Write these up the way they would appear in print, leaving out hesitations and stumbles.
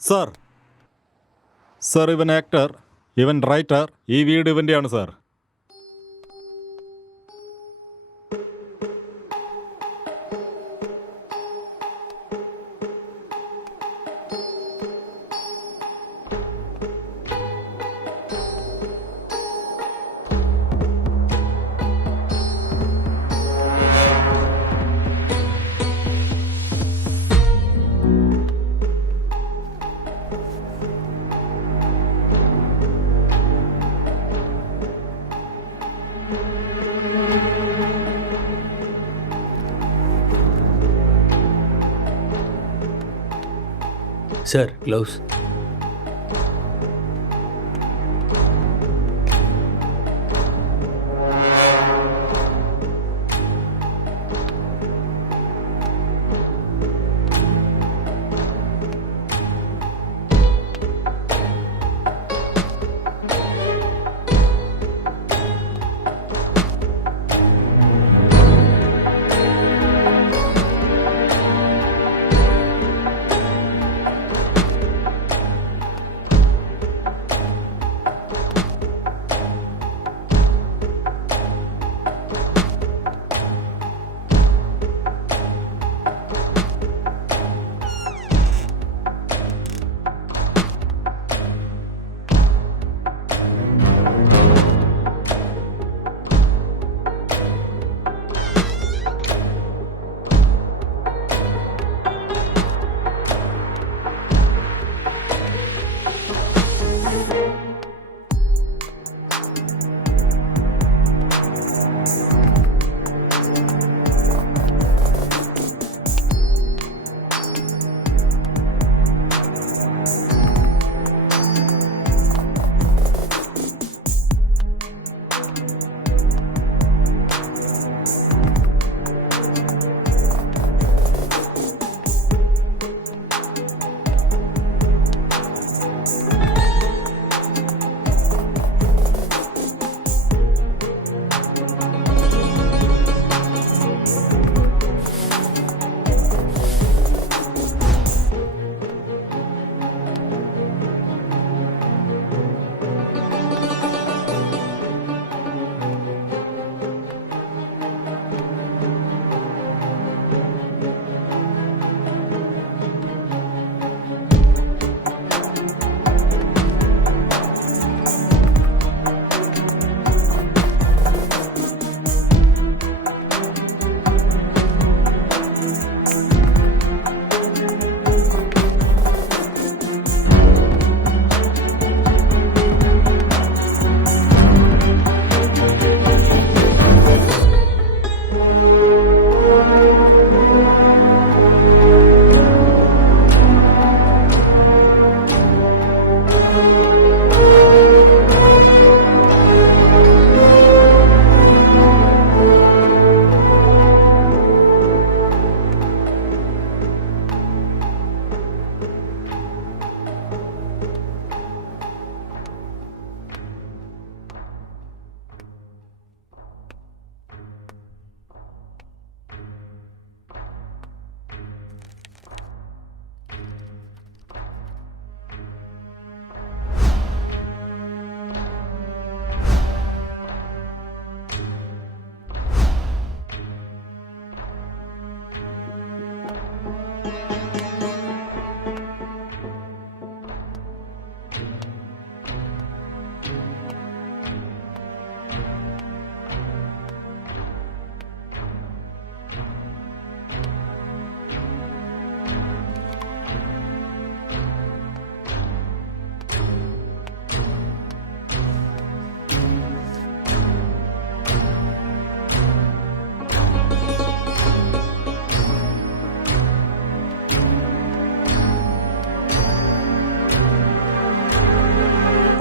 Sir sir ഇവൻ actor, ഇവൻ writer, ഈ വീട് ഇവൻ്റെയാണ് സാർ. Sir gloves.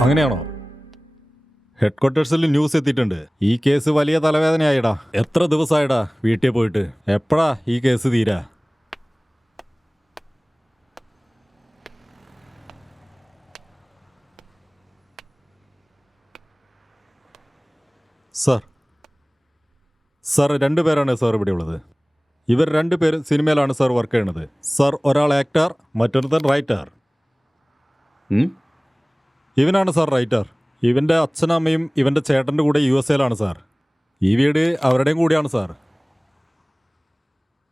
അങ്ങനെയാണോ? ഹെഡ് ക്വാർട്ടേഴ്സിൽ ന്യൂസ് എത്തിയിട്ടുണ്ട്. ഈ കേസ് വലിയ തലവേദനയായിടാ. എത്ര ദിവസമായിടാ വീട്ടിൽ പോയിട്ട്? എപ്പോഴാ ഈ കേസ് തീരാ? സാർ സാർ 2 പേരാണ് സാർ ഇവിടെ ഉള്ളത്. ഇവർ 2 പേരും സിനിമയിലാണ് സാർ വർക്ക് ചെയ്യണത്. സാർ ഒരാൾ ആക്ടർ, മറ്റൊരുത്തൻ റൈറ്റർ. ഇവനാണ് സാർ റൈറ്റർ. ഇവൻ്റെ അച്ഛനമ്മയും ഇവൻ്റെ ചേട്ടൻ്റെ കൂടെ USA സാർ. ഈ വീട് അവരുടെയും കൂടിയാണ് സാർ.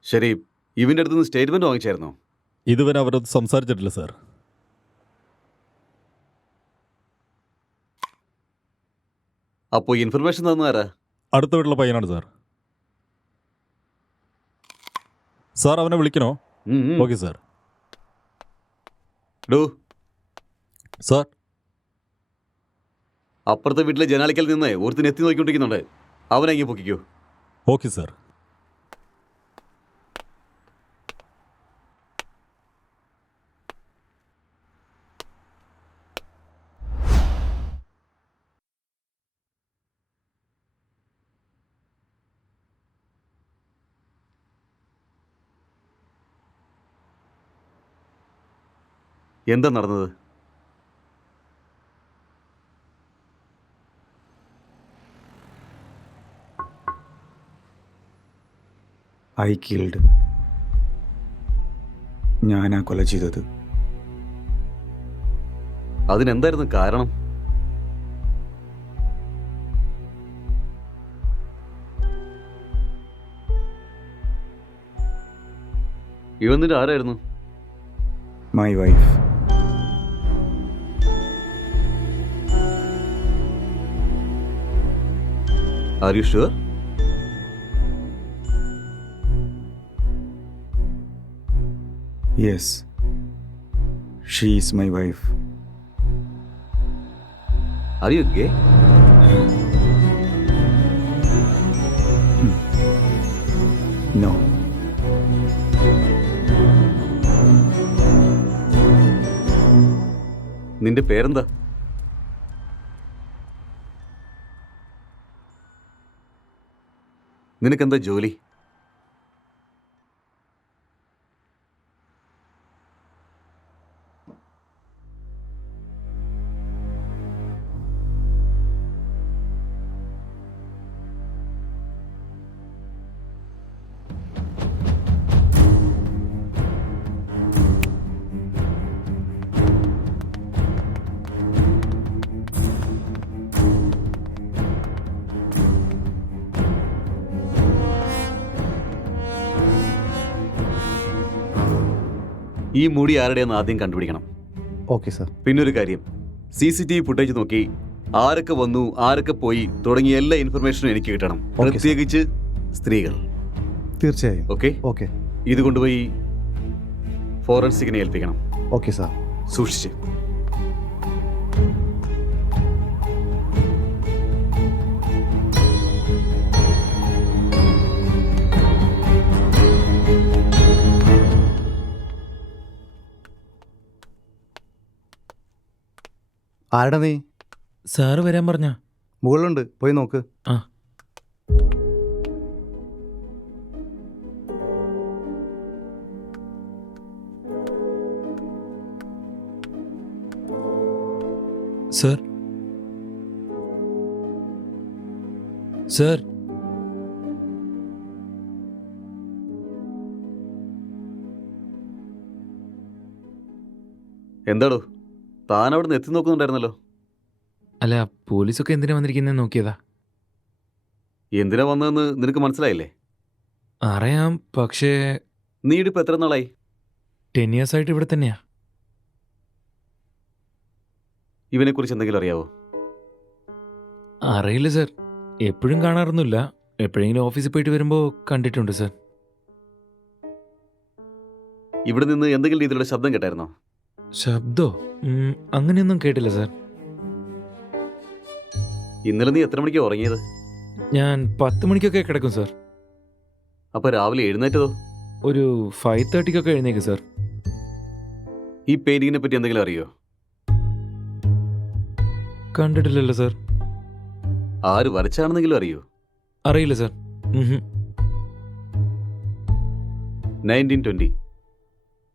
ശരി, ഇവൻ്റെ അടുത്ത് നിന്ന് സ്റ്റേറ്റ്മെൻറ്റ് വാങ്ങിച്ചായിരുന്നോ? ഇതുവരെ അവരത് സംസാരിച്ചിട്ടില്ല സാർ. അപ്പോൾ ഇൻഫർമേഷൻ തന്നാരാ? അടുത്ത വീട്ടിലെ പയ്യനാണ് സാർ. സാർ അവനെ വിളിക്കണോ? Okay sir. ഡോ, സാർ അപ്പുറത്തെ വീട്ടിലെ ജനാലിക്കൽ നിന്ന് ഒരുത്തിന് എത്തി നോക്കിക്കൊണ്ടിരിക്കുന്നുണ്ട്. അവനെങ്കിൽ പൊക്കിക്കോ. Okay sir. എന്താ നടന്നത്? I killed. ഞാനാ കൊല ചെയ്തത്. അതിനെന്തായിരുന്നു കാരണം? ഇവൻ നിന്റെ ആരായിരുന്നു? My wife. Are you sure? Yes, she is my wife. Are you gay? No. നിന്റെ പേരെന്താ? നിനക്കെന്താ ജോലി? ഈ മുടി ആരുടെയെന്ന് ആദ്യം കണ്ടുപിടിക്കണം. Okay sir. പിന്നൊരു കാര്യം, CCTV ഫുട്ടേജ് നോക്കി ആരൊക്കെ വന്നു, ആരൊക്കെ പോയി തുടങ്ങിയ എല്ലാ ഇൻഫർമേഷനും എനിക്ക് കിട്ടണം. Okay, പ്രത്യേകിച്ച് സ്ത്രീകൾ. തീർച്ചയായും. ഓക്കെ? ഓക്കെ. ഇത് കൊണ്ടുപോയി ഫോറൻസിക്കിനെ ഏൽപ്പിക്കണം. Okay sir. സൂക്ഷിച്ച്. ആരുടെ നീ? സാറ് വരാൻ പറഞ്ഞ. മുകളിലുണ്ട്, പോയി നോക്ക്. ആ. സർ, സർ, എന്താടോ, താൻ അവിടെ നിന്ന് എത്തി നോക്കുന്നുണ്ടായിരുന്നല്ലോ. അല്ല, പോലീസൊക്കെ എന്തിനാ വന്നിരിക്കുന്നത് നോക്കിയതാ. എന്തിനാ വന്നതെന്ന് നിനക്ക് മനസ്സിലായില്ലേ? അറിയാം, പക്ഷേ നീ ഇടിപ്പോൾ എത്ര നാളായി? 10 years ആയിട്ട് ഇവിടെ തന്നെയാ. ഇവനെക്കുറിച്ച് എന്തെങ്കിലും അറിയാവോ? അറിയില്ല സർ, എപ്പോഴും കാണാറൊന്നുമില്ല. എപ്പോഴെങ്കിലും ഓഫീസിൽ പോയിട്ട് വരുമ്പോൾ കണ്ടിട്ടുണ്ട് സർ. ഇവിടെ നിന്ന് എന്തെങ്കിലും രീതിയിലുള്ള ശബ്ദം കേട്ടായിരുന്നോ? ശബ്ദോ? അങ്ങനെയൊന്നും കേട്ടില്ല സർ. ഇന്നലെ നീ എത്ര മണിക്കാണ് ഉറങ്ങിയത്? ഞാൻ 10 മണിക്കൊക്കെ കിടക്കും സർ. അപ്പോൾ രാവിലെ എഴുന്നേറ്റതോ? ഒരു 5:30 എഴുന്നേക്കും സർ. ഈ പെയിന്റിങ്ങിനെ പറ്റി എന്തെങ്കിലും അറിയോ? കണ്ടിട്ടില്ലല്ലോ സർ. ആര് വരച്ചാണെന്നെങ്കിലും അറിയോ? അറിയില്ല സർ. 1920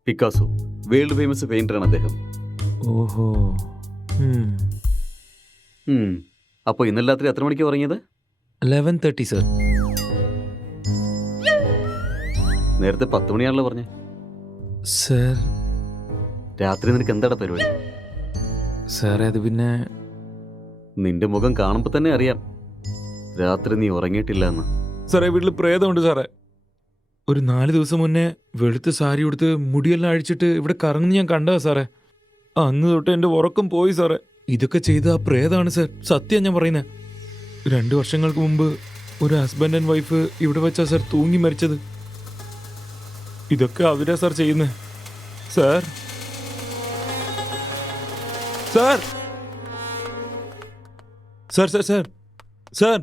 പിക്കാസോ, വേൾഡ് ഫേമസ് പെയിന്ററാണ് അദ്ദേഹം. ഓഹോ. അപ്പോൾ ഇന്നലെ രാത്രി എത്ര മണിക്കാണ് ഉറങ്ങിയത്? 11:30 സർ. നേരത്തെ 10 മണിയാണല്ലോ പറഞ്ഞേ. സർ രാത്രി നിനക്ക് എന്താടാ പരിപാടി? സാറേ അത് പിന്നെ നിന്റെ മുഖം കാണുമ്പോൾ തന്നെ അറിയാം രാത്രി നീ ഉറങ്ങിയിട്ടില്ല എന്ന്. സാറേ വീട്ടിൽ പ്രേതമുണ്ട് സാറേ. ഒരു 4 ദിവസം മുന്നേ വെളുത്ത സാരി ഉടുത്ത് മുടിയെല്ലാം അഴിച്ചിട്ട് ഇവിടെ കറങ്ങുന്ന ഞാൻ കണ്ടതാ സാറേ. അന്ന് തൊട്ട് എൻ്റെ ഉറക്കം പോയി സാറേ. ഇതൊക്കെ ചെയ്ത ആ പ്രേതാണ് സാർ, സത്യം ഞാൻ പറയുന്നത്. 2 വർഷങ്ങൾക്ക് മുമ്പ് ഒരു ഹസ്ബൻഡ് ആൻഡ് വൈഫ് ഇവിടെ വെച്ചാ സാർ തൂങ്ങി മരിച്ചത്. ഇതൊക്കെ അവരാ സാർ ചെയ്യുന്നത്. Sir sir sir sir sir sir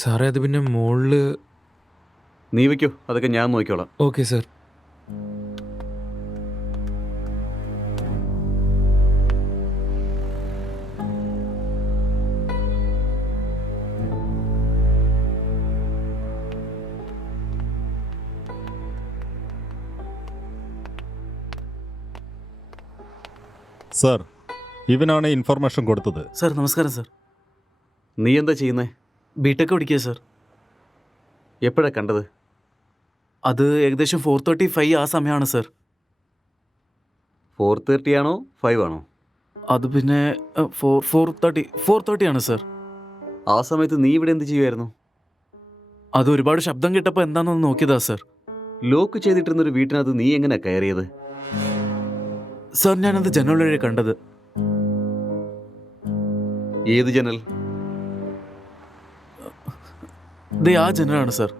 സാറേ അത് പിന്നെ മുകളില്. നീ വയ്ക്കോ, അതൊക്കെ ഞാൻ നോക്കിക്കോളാം. Okay sir. സർ, ഇവനാണ് ഇൻഫർമേഷൻ കൊടുത്തത്. സാർ നമസ്കാരം സാർ. നീ എന്താ ചെയ്യുന്നേ? ബിടെക് പഠിക്കുക സാർ. എപ്പോഴാ കണ്ടത്? അത് ഏകദേശം 4:35 ആ സമയമാണ് സാർ. 4:30 ആണോ 5 ആണോ? അത് പിന്നെ 4:30 ആണ് സാർ. ആ സമയത്ത് നീ ഇവിടെ എന്ത് ചെയ്യുമായിരുന്നു? അത് ഒരുപാട് ശബ്ദം കേട്ടപ്പോൾ എന്താണെന്ന് നോക്കിയതാ സാർ. ലോക്ക് ചെയ്തിട്ടിരുന്നൊരു വീട്ടിനകത്ത് നീ എങ്ങനെ കയറിയത്? സാർ ഞാനത് ജനൽ വഴി കണ്ടത്. ഏത് ജനൽ? ദേ ആ ജനലാണ് സാർ.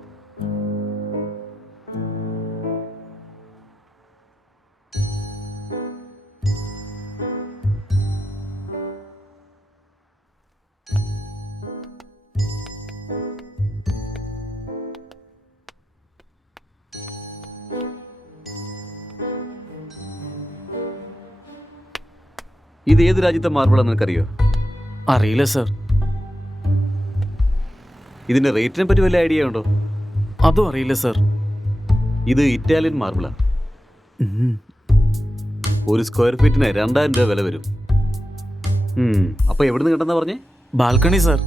ഇത് ഏത് രാജ്യത്തെ മാർബിളാന്ന് നിനക്കറിയോ? അറിയില്ല സാർ. ഇതിന്റെ റേറ്റിനെ പറ്റി വല്ല ഐഡിയ ഉണ്ടോ? അതും അറിയില്ല സാർ. ഇത് ഇറ്റാലിയൻ മാർബിളാ. ഒരു സ്ക്വയർ ഫീറ്റിന് 2000 രൂപ വില വരും. അപ്പൊ എവിടുന്ന് കിട്ടുന്ന പറഞ്ഞേ? Balcony sir.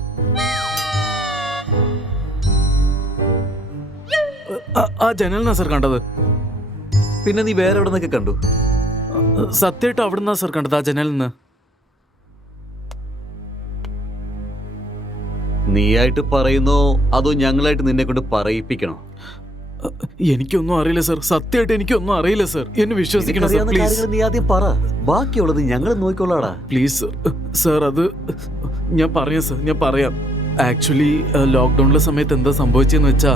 ആ ജനലിനാ സാർ കണ്ടത്. പിന്നെ നീ വേറെ എവിടെ നിന്നൊക്കെ കണ്ടു? സത്യമായിട്ടും അവിടെ നിന്നാ സാർ കണ്ടത്, ആ ജനലിൽ നിന്ന്. നീയായിട്ട് പറയുന്നോ അതോ ഞങ്ങളായിട്ട് നിന്നെ കൊണ്ട് പറയിപ്പിക്കണോ? എനിക്കൊന്നും അറിയില്ല സാർ. സത്യമായിട്ട് എനിക്കൊന്നും അറിയില്ല സാർ. എന്നെ വിശ്വസിക്കണം സാർ, പ്ലീസ്. നീ ആദ്യം പറ, ബാക്കിയുള്ളത് ഞങ്ങൾ നോക്കിക്കൊള്ളാടാ. Please sir. അത് ഞാൻ പറയാം സാർ, ഞാൻ പറയാം. ആക്ച്വലി ലോക്ക്ഡൗണിലെ സമയത്ത് എന്താ സംഭവിച്ചെന്ന് വെച്ചാ,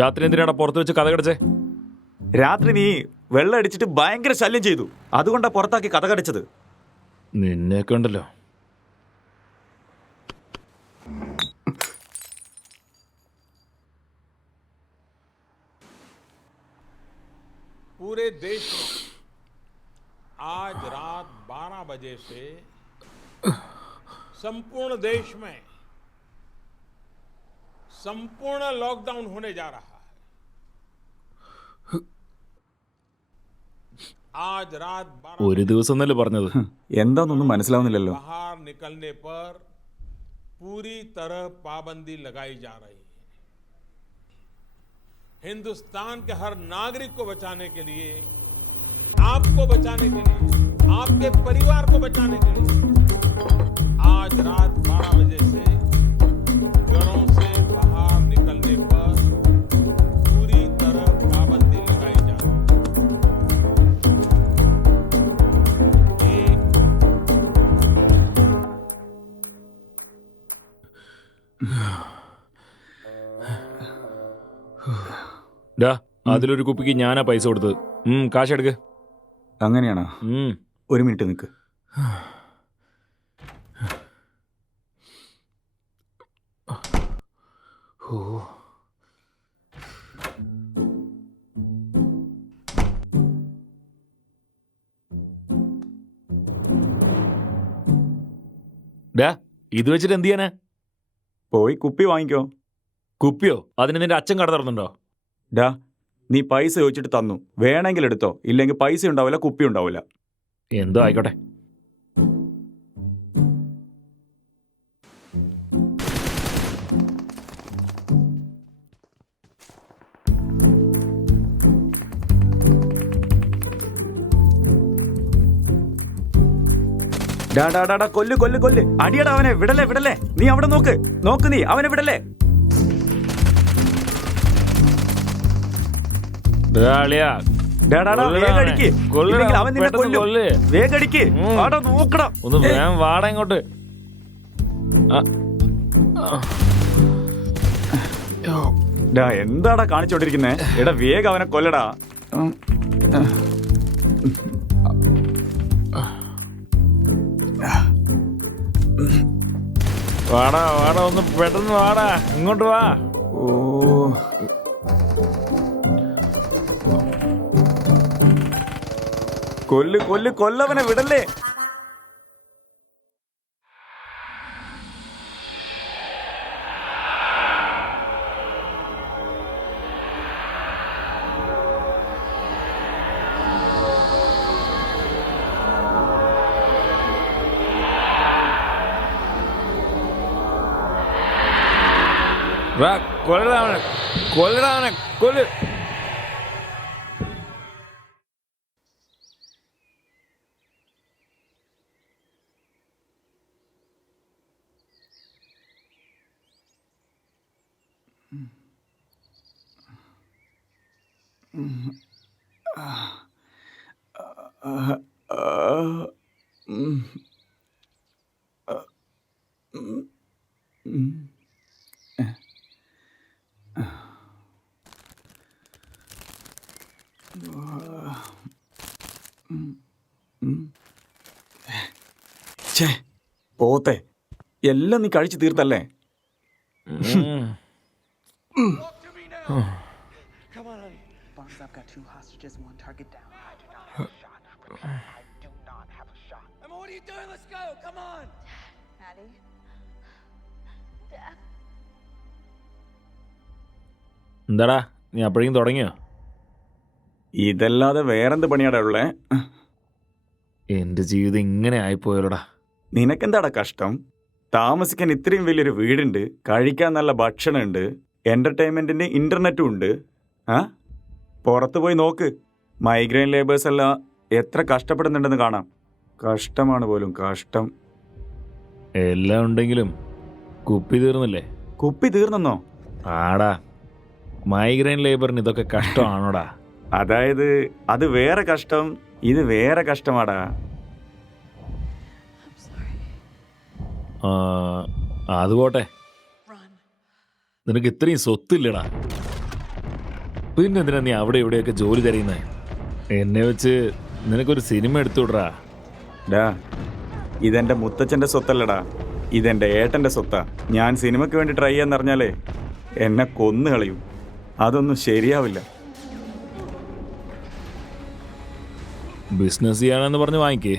രാത്രി എന്തിനാടാ പുറത്ത് വെച്ച് കഥ കടിച്ചേ? രാത്രി നീ വെള്ളം അടിച്ചിട്ട് ഭയങ്കര ശല്യം ചെയ്തു, അതുകൊണ്ടാ പുറത്താക്കി കഥ കടിച്ചത്. നിന്നെയൊക്കെ ഉണ്ടല്ലോ. पूरे देश में आज रात 12 बजे से संपूर्ण देश में संपूर्ण लॉकडाउन होने जा रहा है. आज रात 12 ഒരു ദിവസം എന്നല്ലേ പറഞ്ഞത്? എന്താന്നൊന്നും മനസ്സിലാവുന്നില്ലല്ലോ. बाहर निकलने पर पूरी तरह पाबंदी लगाई जा रही है. हिंदुस्तान के हर नागरिक को बचाने के लिए, आपको बचाने के लिए, आपके परिवार को बचाने के लिए आज रात 12 बजे से घरों से बाहर निकलने पर पूरी तरह पाबंदी लगाई जा रही है. ഡാ അതിലൊരു കുപ്പിക്ക് ഞാനാ പൈസ കൊടുത്തത്. കാശെടുക്ക്. അങ്ങനെയാണോ? ഒരു മിനിറ്റ് നിൽക്ക്. ഓ ഡാ ഇത് വെച്ചിട്ട് എന്ത് ചെയ്യാനാ? പോയി കുപ്പി വാങ്ങിക്കോ. കുപ്പിയോ? അതിന് നിന്റെ അച്ഛൻ കട തുറന്നുണ്ടോ? ഡാ നീ പൈസ ചോദിച്ചിട്ട് തന്നു, വേണമെങ്കിൽ എടുത്തോ, ഇല്ലെങ്കിൽ പൈസ ഉണ്ടാവില്ല, കുപ്പി ഉണ്ടാവില്ല. എന്തോ ആയിക്കോട്ടെ. ഡാ ഡാ ഡാ ഡാ, കൊല്ല് കൊല്ല് കൊല്ല്, അടിയടാ അവനെ, വിടല്ലേ വിടല്ലേ, നീ അവിടെ നോക്ക് നോക്ക്, നീ അവനെ വിടല്ലേ. ഡാ അളിയാ, ഡാ ഡാ ഡാ, വേഗം അടിക്ക്, ഇല്ലെങ്കിൽ അവൻ നിന്നെ കൊല്ലും. കൊല്ല്. വേഗം അടിക്ക്, ആടാ നോക്കടാ. ഒന്ന് വേഗം വാടാ ഇങ്ങോട്ട്. ഡാ എന്താടാ കാണിച്ചോണ്ടിരിക്കുന്നേ? എടാ വേഗം അവനെ കൊല്ലടാ. വാടാ വാടാ, ഒന്ന് പെട്ടെന്ന് വാടാ, ഇങ്ങോട്ട് വാ. ഓ കൊല്ല് കൊല്ല് കൊല്ലവനെ, വിടല്ലേ. വാ, കൊല്ലടാ അവനെ, കൊല്ലടാ അവനെ, കൊല്ല്. ഛേ പോത്തെ, എല്ലാം നീ കഴിച്ചു തീർത്തല്ലേ? Barnes, I've got 2 hostages, 1 target down. I do not have a shot. I do not have a shot. Emma, what are you doing? Let's go. Come on. Maddie. Dad. എന്താടാ നീ അപ്പോഴേക്കും തുടങ്ങിയോ? ഇതല്ലാതെ വേറെന്ത് പണിയാടാ ഉള്ളേ? എന്റെ ജീവിതം ഇങ്ങനെ ആയിപ്പോയല്ലോടാ. നിനക്കെന്താടാ കഷ്ടം? താമസിക്കാൻ ഇത്രയും വലിയൊരു വീടുണ്ട്, കഴിക്കാൻ നല്ല ഭക്ഷണമുണ്ട്, എന്റർടൈൻമെന്റിന് ഇന്റർനെറ്റും ഉണ്ട്. പുറത്ത് പോയി നോക്ക്, മൈഗ്രെയിൻ ലേബേഴ്സ് എല്ലാം എത്ര കഷ്ടപ്പെടുന്നുണ്ടെന്ന് കാണാം. കഷ്ടമാണ് പോലും, കഷ്ടം. എല്ലാം ഉണ്ടെങ്കിലും കുപ്പി തീർന്നില്ലേ? കുപ്പി തീർന്നെന്നോ? ആടാ, മൈഗ്രെയിൻ ലേബറിന് ഇതൊക്കെ കഷ്ടമാണോടാ? അതായത് അത് വേറെ കഷ്ടം, ഇത് വേറെ കഷ്ടമാടാ. അത് പോട്ടെ, നിനക്ക് ഇത്രയും സ്വത്തില്ലടാ, പിന്നെ എന്തിനാ നീ അവിടെ ഇവിടെയൊക്കെ ജോലി തരുന്നേ? എന്നെ വെച്ച് നിനക്കൊരു സിനിമ എടുത്തുവിടറാ. ഡാ ഇതെന്റെ മുത്തച്ഛൻ്റെ സ്വത്തല്ലടാ, ഇതെന്റെ ഏട്ടൻ്റെ സ്വത്താ. ഞാൻ സിനിമയ്ക്ക് വേണ്ടി ട്രൈ ചെയ്യാന്നറിഞ്ഞാലേ എന്നെ കൊന്നു കളയും. അതൊന്നും ശരിയാവില്ല. ബിസിനസ് ചെയ്യാനെന്ന് പറഞ്ഞ് വാങ്ങിക്കേ.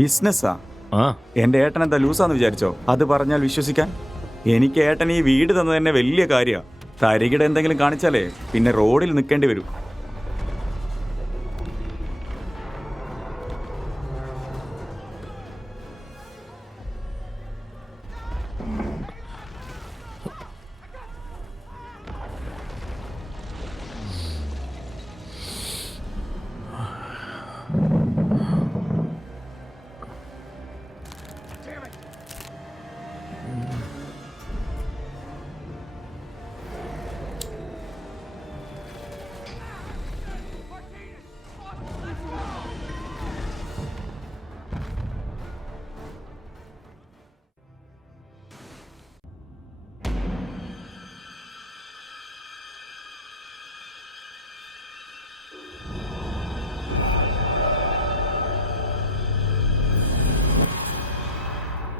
ബിസിനസ്സാ? ആ, എൻ്റെ ഏട്ടൻ എന്താ ലൂസാന്ന് വിചാരിച്ചോ? അത് പറഞ്ഞാൽ വിശ്വസിക്കാൻ? എനിക്ക് ഏട്ടൻ ഈ വീട് തന്നത് തന്നെ വലിയ കാര്യമാണ്. തരികിട എന്തെങ്കിലും കാണിച്ചാലേ പിന്നെ റോഡിൽ നിൽക്കേണ്ടി വരും.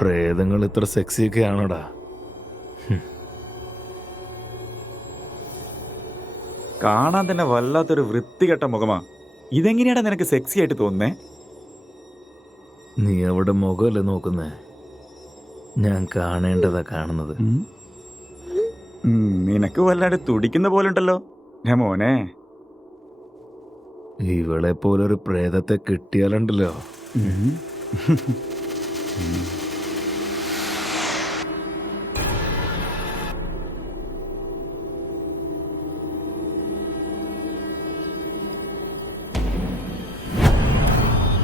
പ്രേതങ്ങൾ ഇത്ര സെക്സിയൊക്കെ ആണോടാ? കാണാൻ തന്നെ വല്ലാത്തൊരു വൃത്തികെട്ട മുഖമാ. ഇതെങ്ങനെയാടാ നിനക്ക് സെക്സി ആയിട്ട് തോന്നുന്നേ? നീ അവിടെ മുഖമല്ലേ നോക്കുന്നേ, ഞാൻ കാണേണ്ടതാ കാണുന്നത്. നിനക്ക് വല്ലാണ്ട് തുടിക്കുന്ന പോലെ ഉണ്ടല്ലോ ഞാൻ മോനെ. ഇവളെ പോലൊരു പ്രേതത്തെ കിട്ടിയാലുണ്ടല്ലോ.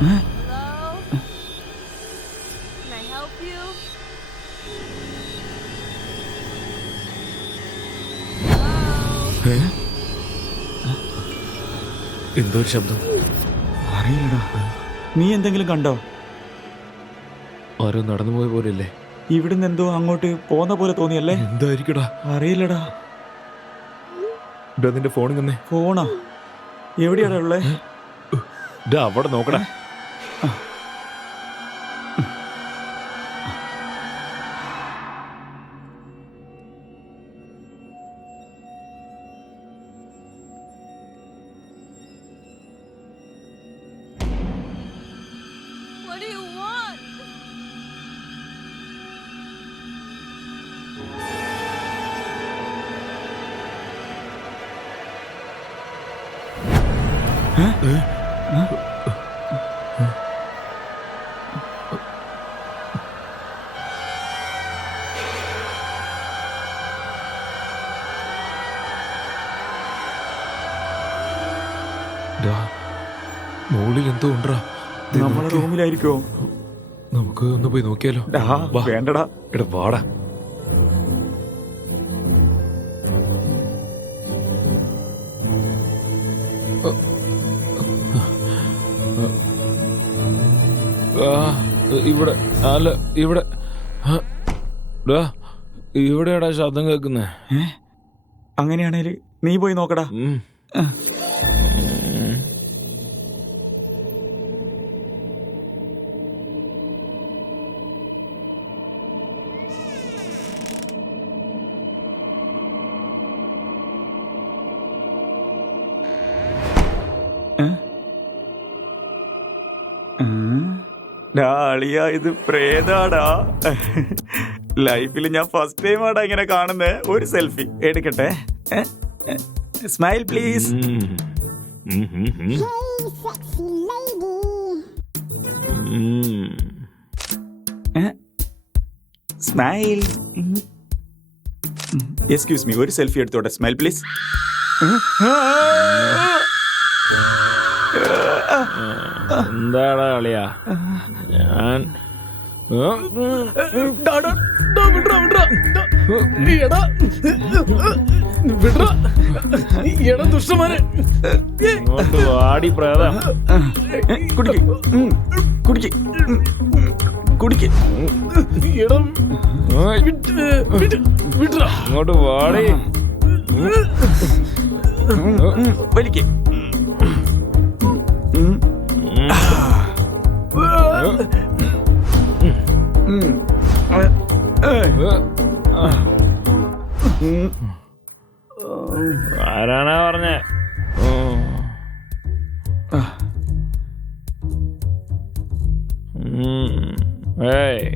Hello? Can I help you? Hello? എന്തോ ഒരു ശബ്ദം. അറിയില്ലടാ, നീ എന്തെങ്കിലും കണ്ടോ? ആരോ നടന്നു പോയ പോലെയല്ലേ? ഇവിടുന്ന് എന്തോ അങ്ങോട്ട് പോന്ന പോലെ തോന്നിയല്ലേ? എന്തായിരിക്കടാ? അറിയില്ലടാ. നിന്റെ ഫോൺ തന്നെ. ഫോണാ? എവിടെയാടാ ഉള്ളേ? അവിടെ നോക്കടാ. What do you want? മോളിൽ എന്തോ ഉണ്ടോ? നമ്മളെ റൂമിലായിരിക്കോ? നമുക്ക് ഒന്ന് പോയി നോക്കിയാലോ? വാ. വേണ്ടടാ. എടാ വാടാ. ഇവിടെ അല്ല, ഇവിടെ ഇവിടെയാടാ ശബ്ദം കേൾക്കുന്നേ. അങ്ങനെയാണേല് നീ പോയി നോക്കടാ. ഇത് പ്രേതാടാ. ലൈഫിൽ ഞാൻ ഫസ്റ്റ് ടൈം ആടാ ഇങ്ങനെ കാണുന്നേ. ഒരു സെൽഫി എടുക്കട്ടെ. Smile please. Smile. Excuse me, ഒരു സെൽഫി എടുത്തോട്ടെ. Smile please. എന്താടാ കളിയാ? ഞാൻ വാടി പ്രേതം. കുടിക്ക് കുടിക്ക് കുടിക്ക്. ഇങ്ങോട്ട് വാടി. വലിക്ക്. ആരാണാ പറഞ്ഞേ? ഏയ്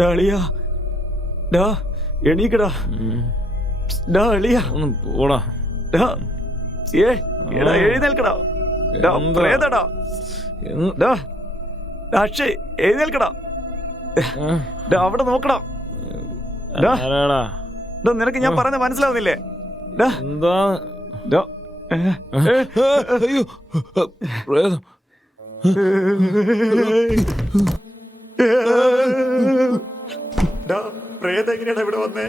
ഡാളിയാ, ഡാ എണീക്കടാ. ഡാ അളിയാ, ഒന്ന് പോടാ. ഡാ എടാ എഴുന്നേൽക്കടാ. ഡാ പ്രേതടാ. ഡാ അക്ഷയ് എഴുന്നേൽക്കടാ. ഡാ, അവിടെ നോക്കടാ. ഡാ, ആരാടാ? ഡാ, നിനക്ക് ഞാൻ പറയുന്നത് മനസ്സിലാവുന്നില്ലേ? ഡാ, എന്താ? ഡാ. അയ്യോ, പ്രേതം. ഡാ, പ്രേതം എങ്ങനെയാടാ ഇവിടെ വന്നേ?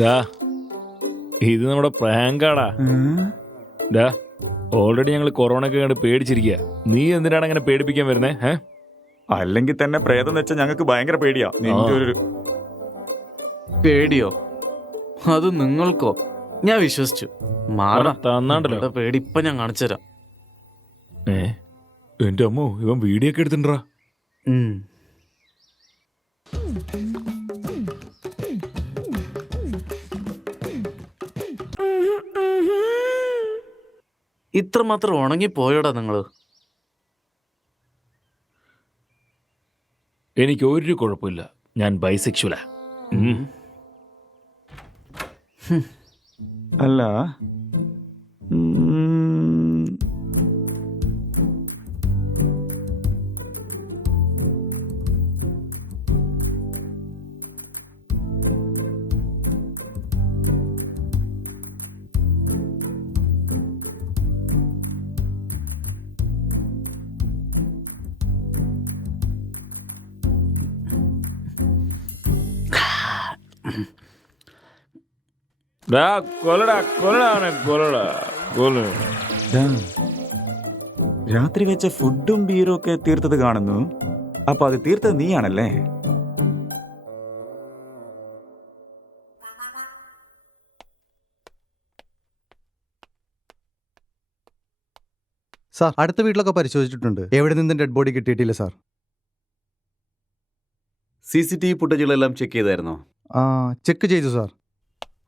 ദാ, ഇത് നമ്മുടെ പ്രാങ്കാടാ. ഡാ, ഓൾറെഡി ഞങ്ങൾ കൊറോണയൊക്കെ കണ്ട് പേടിച്ചിരിക്കുക. നീ എന്തിനാണ് അങ്ങനെ പേടിപ്പിക്കാൻ വരുന്നേ? അല്ലെങ്കിൽ തന്നെ പ്രേതം വെച്ചാൽ ഞങ്ങൾക്ക് ഭയങ്കര പേടിയാ. നിന്റെ ഒരു പേടിയോ? അത് നിങ്ങൾക്കോ? ഞാൻ വിശ്വസിച്ചു. മാറാ തന്നാണ്ടല്ലോ. ഇവിടെ പേടി ഇപ്പൊ ഞാൻ കാണിച്ചുതരാം. എന്റെ അമ്മോ, ഇവൻ വീഡിയോ ഒക്കെ എടുത്തിണ്ടാ. ഇത്രമാത്രം ഉണങ്ങിപ്പോയോടാ നിങ്ങള്? എനിക്ക് ഒരു കുഴപ്പമില്ല. ഞാൻ ബൈസെക്ഷുവലാ. അല്ല, കൊല്ലടാ, കൊല്ലടാ, കൊല്ലടാ, കൊല്ല. രാത്രി വെച്ച ഫുഡും ബീറും ഒക്കെ തീർത്തത് കാണുന്നു. അപ്പൊ അത് തീർത്തത് നീയാണല്ലേ? സാർ, അടുത്ത വീട്ടിലൊക്കെ പരിശോധിച്ചിട്ടുണ്ട്. എവിടെ നിന്നും ഡെഡ് ബോഡി കിട്ടിയിട്ടില്ല സാർ. CCTV ഫുട്ടേജുകളെല്ലാം ചെക്ക് ചെയ്തായിരുന്നോ? ചെക്ക് ചെയ്തു സാർ.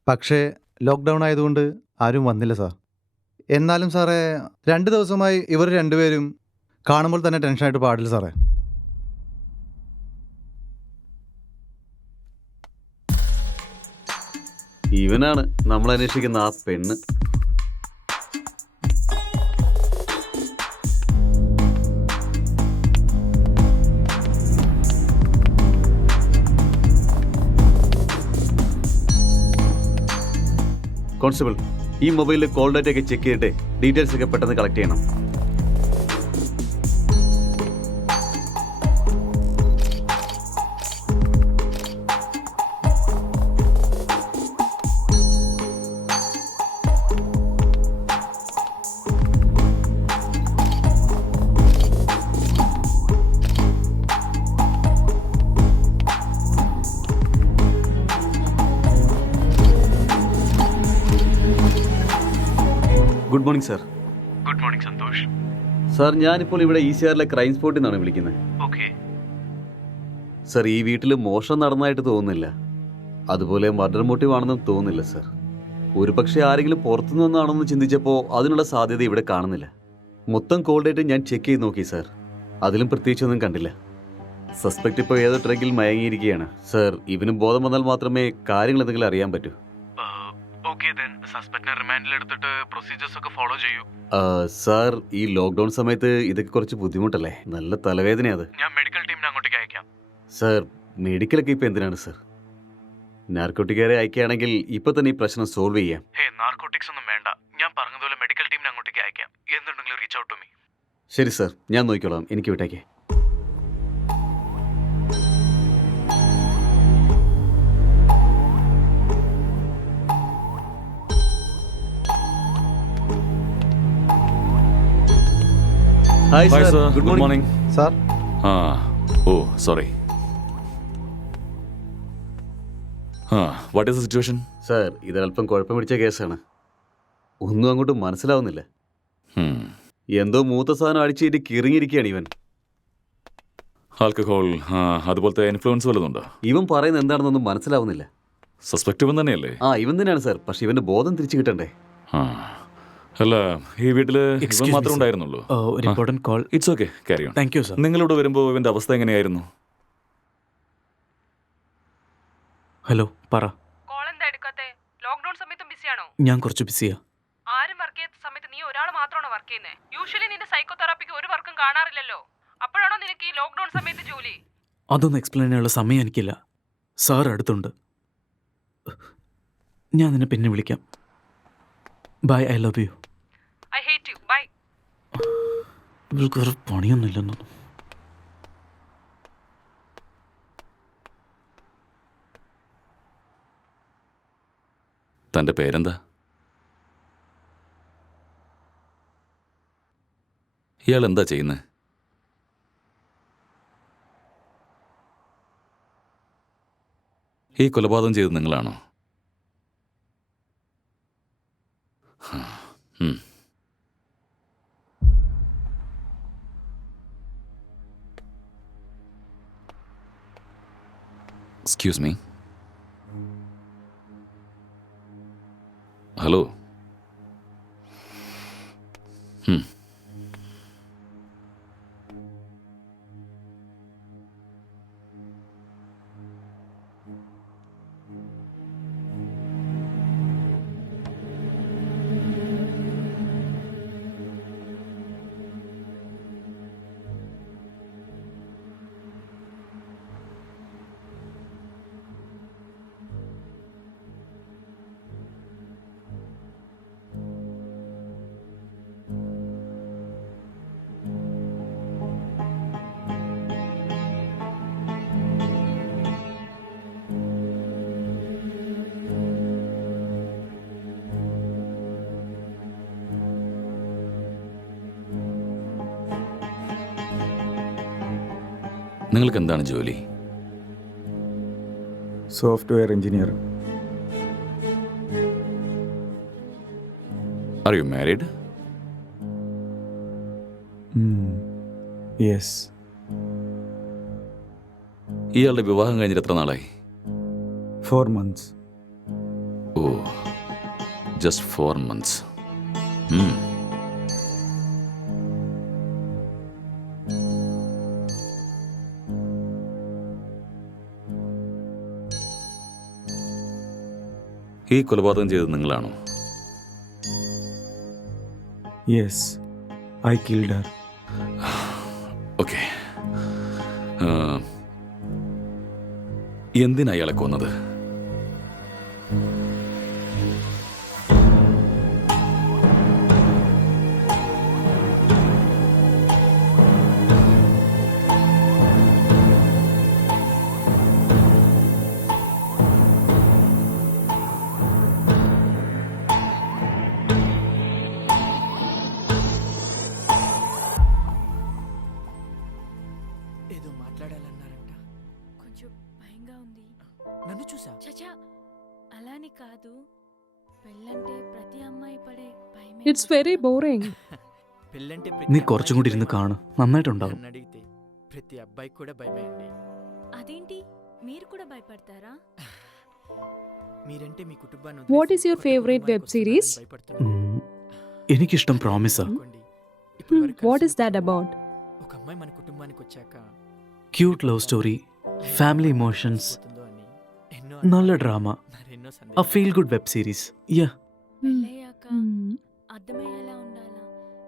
പക്ഷേ ലോക്ക്ഡൗൺ ആയതുകൊണ്ട് ആരും വന്നില്ല സാർ. എന്നാലും സാറേ, 2 ദിവസമായി ഇവർ രണ്ടുപേരും കാണുമ്പോൾ തന്നെ ടെൻഷനായിട്ട് പാടില്ല സാറേ. ഇവനാണ് നമ്മൾ അന്വേഷിക്കുന്ന ആ പെണ്ണ്. കോൺസ്റ്റബിൾ, ഈ മൊബൈലിൽ കോൾ ഡേറ്റ ഒക്കെ ചെക്ക് ചെയ്തിട്ട് ഡീറ്റെയിൽസ് ഒക്കെ പെട്ടെന്ന് കളക്ട് ചെയ്യണം. Good morning sir. Good morning Santhosh. Sir, ഞാനിപ്പോൾ ഇവിടെ ECRലെ ക്രൈം സ്പോട്ടിൽ നിന്നാണ് വിളിക്കുന്നത്. ഓക്കെ സാർ, ഈ വീട്ടിൽ മോഷണം നടന്നതായിട്ട് തോന്നുന്നില്ല. അതുപോലെ മർഡർ മോട്ടീവ് ആണെന്നും തോന്നുന്നില്ല സാർ. ഒരു പക്ഷേ ആരെങ്കിലും പുറത്തുനിന്ന് വന്നാണെന്ന് ചിന്തിച്ചപ്പോൾ അതിനുള്ള സാധ്യത ഇവിടെ കാണുന്നില്ല. മൊത്തം കോൾ ഡേറ്റ് ഞാൻ ചെക്ക് ചെയ്ത് നോക്കി സാർ. അതിലും പ്രത്യേകിച്ചൊന്നും കണ്ടില്ല. സസ്പെക്ട് ഇപ്പോൾ ഏതോ ട്രക്കിൽ മയങ്ങിയിരിക്കുകയാണ് സാർ. ഇവന് ബോധം വന്നാൽ മാത്രമേ കാര്യങ്ങൾ എന്തെങ്കിലും അറിയാൻ പറ്റൂ. ഓക്കെ ദെൻ സസ്പെക്ടിനെ റിമാൻഡിൽ എടുത്തിട്ട് പ്രൊസീജിയേഴ്സ് ഒക്കെ ഫോളോ ചെയ്യൂ. സാർ, ഈ ലോക്ക്ഡൗൺ സമയത്ത് ഇതൊക്കെ കുറച്ച് ബുദ്ധിമുട്ടല്ലേ? നല്ല തലവേദനയത്. ഞാൻ മെഡിക്കൽ ടീമിനെ അങ്ങോട്ടേക്ക് അയക്കാം. സാർ, മെഡിക്കലൊക്കെ ഇപ്പം എന്തിനാണ് സാർ? നാർക്കോട്ടിക്കാരെ അയക്കുകയാണെങ്കിൽ ഇപ്പം തന്നെ ഈ പ്രശ്നം സോൾവ് ചെയ്യാം. ഹേ, നാർക്കോട്ടിക്സ് ഒന്നും വേണ്ട. ഞാൻ പറഞ്ഞതുപോലെ മെഡിക്കൽ ടീമിനെ അങ്ങോട്ടേക്ക് അയക്കാം. എന്തുണ്ടെങ്കിലും റീച്ച് ഔട്ട് ടു മീ. ശരി സാർ, ഞാൻ നോക്കിക്കോളാം. എനിക്ക് വിട്ടേക്കേ. Hi hi sir, sir, good good morning. Morning. Sir oh sorry. What is the situation? Sir, ഇതല്പം കുഴപ്പം പിടിച്ച കേസാണ്. ഒന്നും അങ്ങോട്ട് മനസ്സിലാവുന്നില്ല. എന്തോ മൂത്ത സാധനം അടിച്ചേറ്റ് കിറങ്ങിയിരിക്കുകയാണ് ഇവൻ. ആൽക്കഹോൾ അതുപോലത്തെ ഇൻഫ്ലുവൻസ് വല്ലതുണ്ടോ? ഇവൻ പറയുന്നത് എന്താണെന്നൊന്നും മനസ്സിലാവുന്നില്ല. സസ്പെക്ട് ഇവൻ തന്നെയല്ലേ? ഇവൻ തന്നെയാണ് സർ. പക്ഷെ ഇവന്റെ ബോധം തിരിച്ചു കിട്ടണ്ടേ? അല്ല, ഈ വീട്ടില് ഇവൻ Excuse me, മാത്രമേ sir. ഉണ്ടായിരുന്നുള്ളൂ. ഒരു important call. It's okay, carry on. Thank you sir. നിങ്ങളിവിടെ വരുമ്പോൾ ഇവന്റെ അവസ്ഥ എങ്ങനെയായിരുന്നു? ഹലോ, പറ. കോൾ എന്താ എടുക്കാത്തെ? ലോക്ക്ഡൌൺ സമയത്തും ബിസിയാണോ? ഞാൻ കുറച്ച് ബിസിയാ. ആരും വർക്ക് ചെയ്യുന്ന സമയത്ത് നീ ഒരാൾ മാത്രമാണോ വർക്ക് ചെയ്യുന്നത്? യൂഷ്വലി നിന്റെ സൈക്കോതെറാപ്പിക്ക് ഒരു വർക്കും കാണാറില്ലല്ലോ. അപ്പോഴാണോ നിനക്ക് ഈ ലോക്ക്ഡൌൺ സമയത്ത് ജോലി? അതൊന്നും എക്സ്പ്ലെയിൻ ചെയ്യാനുള്ള സമയം എനിക്കില്ല. സാർ അടുത്തുണ്ട്. ഞാൻ നിന്നെ പിന്നെ വിളിക്കാം. Bye, I love you. I hate you. Bye. ഇവൾക്ക് വേറെ പണിയൊന്നുമില്ലെന്നു. തന്റെ പേരെന്താ? ഇയാൾ എന്താ ചെയ്യുന്നത്? ഈ കൊലപാതകം ചെയ്തത് നിങ്ങളാണോ? Excuse me. ഹലോ. നിങ്ങൾക്ക് എന്താണ് ജോലി? Software engineer. Are you married? Yes. ഇയാളുടെ വിവാഹം കഴിഞ്ഞിട്ട് എത്ര നാളായി? 4 months. ഓ, ജസ്റ്റ് 4 months. ഈ കൊലപാതകം ചെയ്തത് നിങ്ങളാണോ? Yes, I killed Har. Okay. എന്തിനാ അയാളെ കൊന്നത്? ఏదో మాట్లాడాలన్నారంట. కొంచెం భయంగా ఉంది. నన్ను చూసా? చచా అలాని కాదు. పెళ్ళంటే ప్రతి అమ్మాయి పడే భయమే. It's very boring. పెళ్ళంటే നീ കുറച്ചും കൂടി ഇരുന്ന് കാണു, നന്നായിട്ടുണ്ടാവും. నన్ను అడిగితే ప్రతి అబ్బాయికి కూడా భయమే అండి. అదేంటి మీరు కూడా భయపడతారా? మీరంటే మీ కుటుంబాన్ని What is your favorite web series? എനിക്കിഷ്ടം പ്രോമിസാ. What is that about? ఒక అమ్మాయి మన కుటుంబానికి వచ్చాక cute love story, family emotions, పోతుందో అని ఎన్నో നല്ല ഡ്രാമ, మరెన్నో a సందేహాలు. feel good web series. Yeah. పెళ్ళయ్యాక అర్థమయ్యేలా ఉండాలా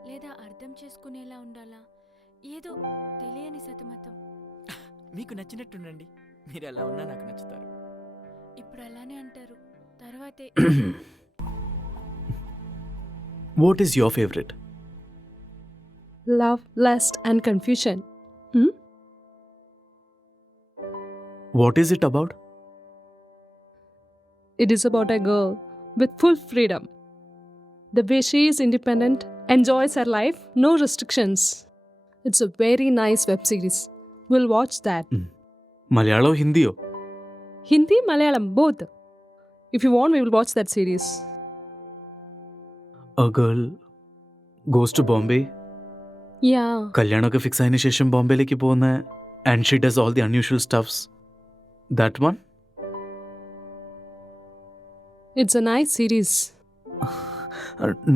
లేదా అర్థం చేసుకునేలా ఉండాలా? ఏదో తెలియని సతమతం. మీకు నచ్చినట్టుండండి. మీరు ఎలా ఉన్నా నాకు నచ్చుతారు. ఇప్పుడు అలానే అంటారు, తర్వాతే What is your favorite? Love, lust, and confusion. What is it about? It is about a girl with full freedom. The way she is independent, enjoys her life, no restrictions. It's a very nice web series. We'll watch that. മലയാളമോ ഹിന്ദിയോ? Hindi, Malayalam, both. If you want, we will watch that series. A girl goes to Bombay. Yeah. കല്യാണമൊക്കെ fix ആയതിനു ശേഷം ബോംബെയിലേക്ക് പോകുന്ന and she does all the unusual stuffs. That one? It's a nice series.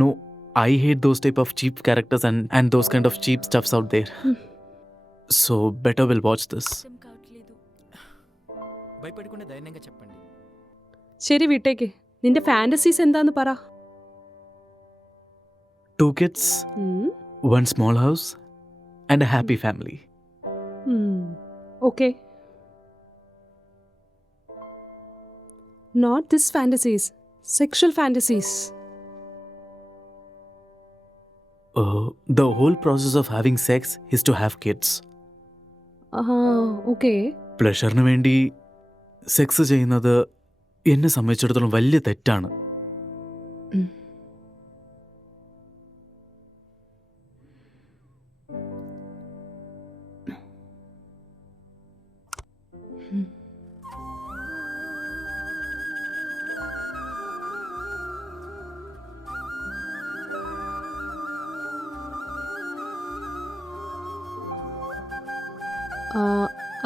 No, I hate those type of cheap characters and those kind of cheap stuffs out there. So better we'll watch this. భయపడకుండా ధైర్యంగా చెప్పండి. ശരി വിട്ടേക്ക്. നിന്റെ fantasies എന്താന്ന് പറ. 2 kids, 1 small house, and a happy family. Okay. Not this fantasies. Sexual fantasies. The whole process of having sex is to have kids. Okay. പ്ലഷറിന് വേണ്ടി sex ചെയ്യുന്നത് എന്നെ സംബന്ധിച്ചിടത്തോളം വലിയ തെറ്റാണ്.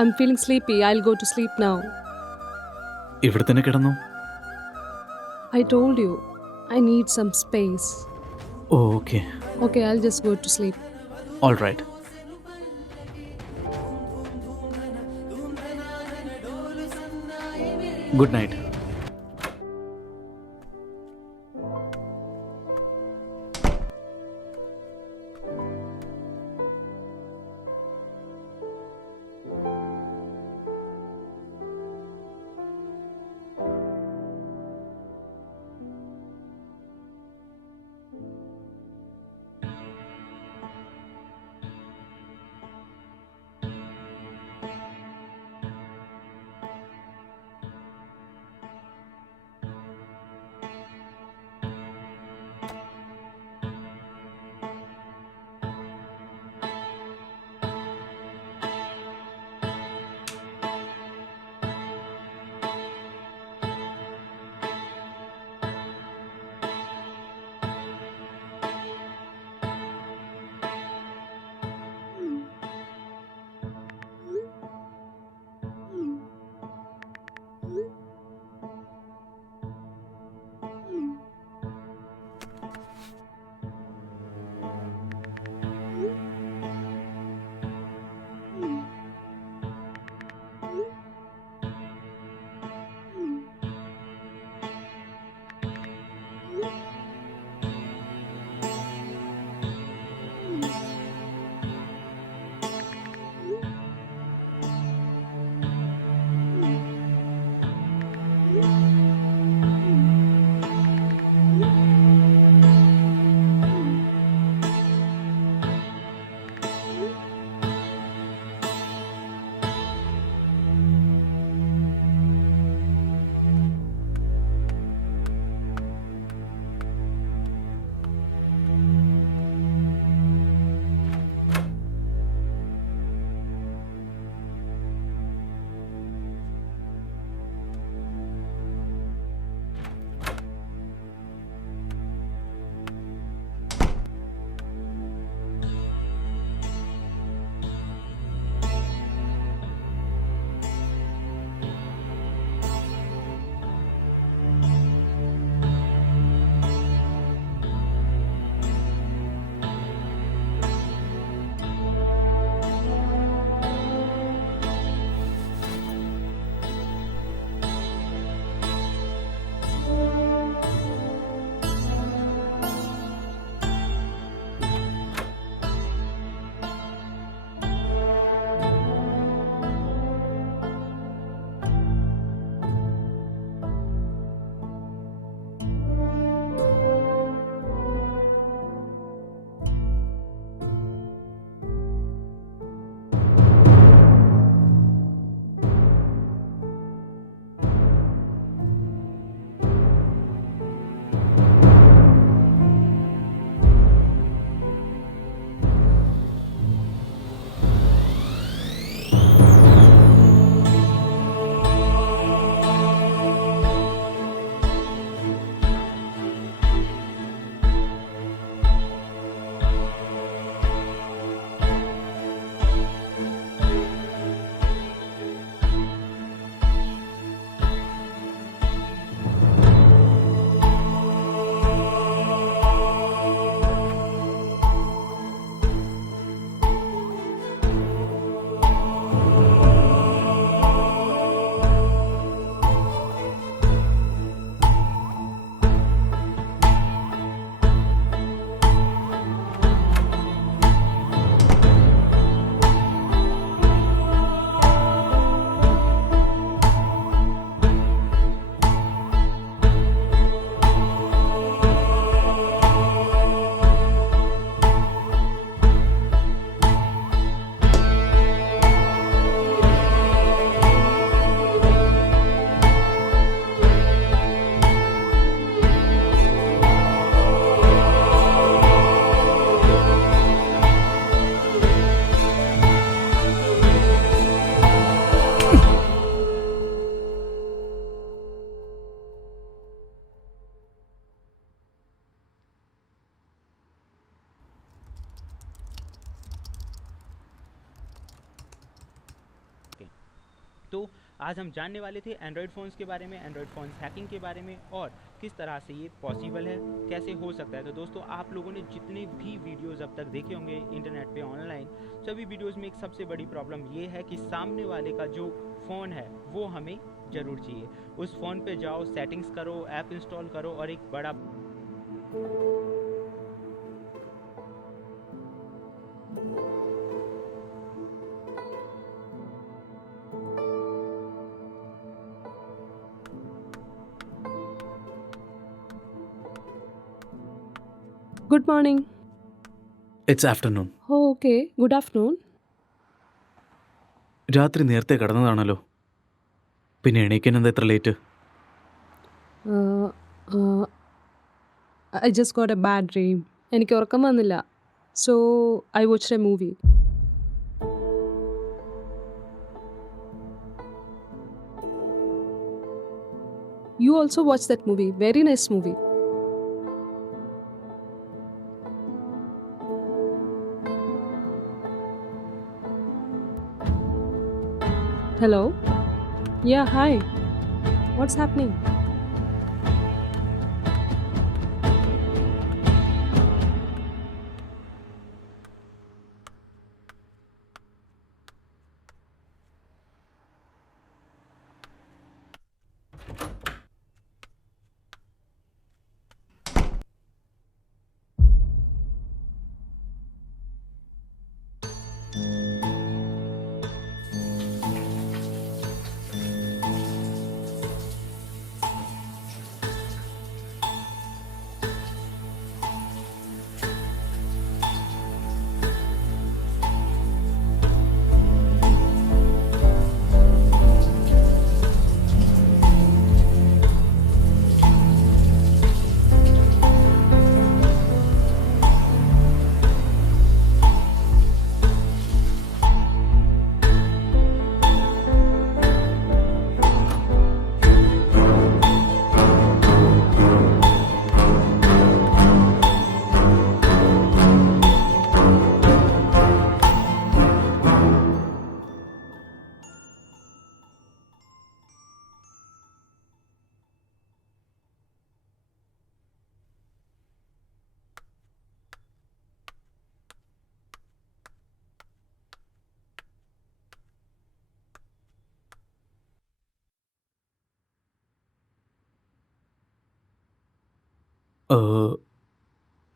I'm feeling sleepy. I'll go to sleep now. ഇവിടെ തന്നെ കിടന്നു. I told you, I need some space. Okay. Okay, I'll just go to sleep. All right. Good night. तो आज हम जानने वाले थे एंड्रॉयड फ़ोन्स के बारे में, एंड्रॉयड फ़ोन्स हैकिंग के बारे में और किस तरह से ये पॉसिबल है, कैसे हो सकता है। तो दोस्तों आप लोगों ने जितने भी वीडियोस अब तक देखे होंगे इंटरनेट पे ऑनलाइन, सभी वीडियोस में एक सबसे बड़ी प्रॉब्लम ये है कि सामने वाले का जो फ़ोन है वो हमें ज़रूर चाहिए। उस फ़ोन पे जाओ, सेटिंग्स करो, ऐप इंस्टॉल करो और एक बड़ा Good morning. It's afternoon. Oh, okay. Good afternoon. രാത്രി നേരത്തെ കിടന്നതാണല്ലോ, പിന്നെ എണീക്കാൻ എന്താ ഇത്ര late? Uh, uh, I just got a bad dream. എനിക്ക് ഉറക്കം വന്നില്ല. So, I watched a movie. You also watched that movie. Very nice movie. Hello? Yeah, hi. What's happening?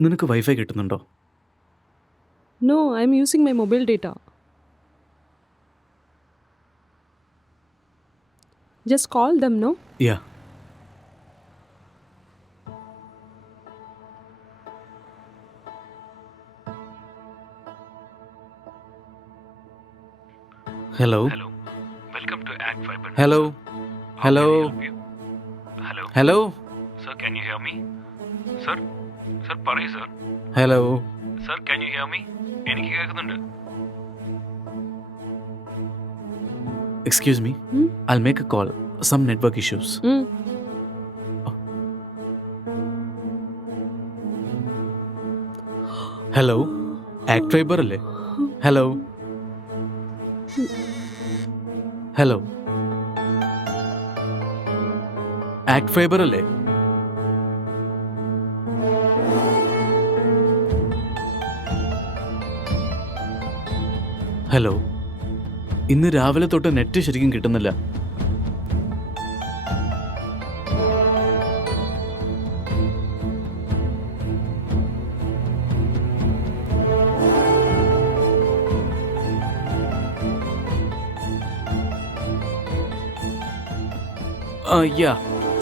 നിനക്ക് വൈഫൈ കിട്ടുന്നുണ്ടോ? No, I'm using my mobile data. Just call them, no? Yeah. Hello. Welcome to ACT fibre. Hello. Hello. Hello hello. Sir, can you hear me? Sir sir പറയൂ sir. Hello. Sir, can you hear me? എനിക്ക് കേൾക്കുന്നുണ്ട്. Excuse me, I'll make a call. Some network issues. Hello, ACT fibre അല്ലേ? Hello. Hello, ACT fibre അല്ലേ? Hello, ഇന്ന് രാവിലെ തൊട്ട് net ശരിക്കും കിട്ടുന്നില്ല.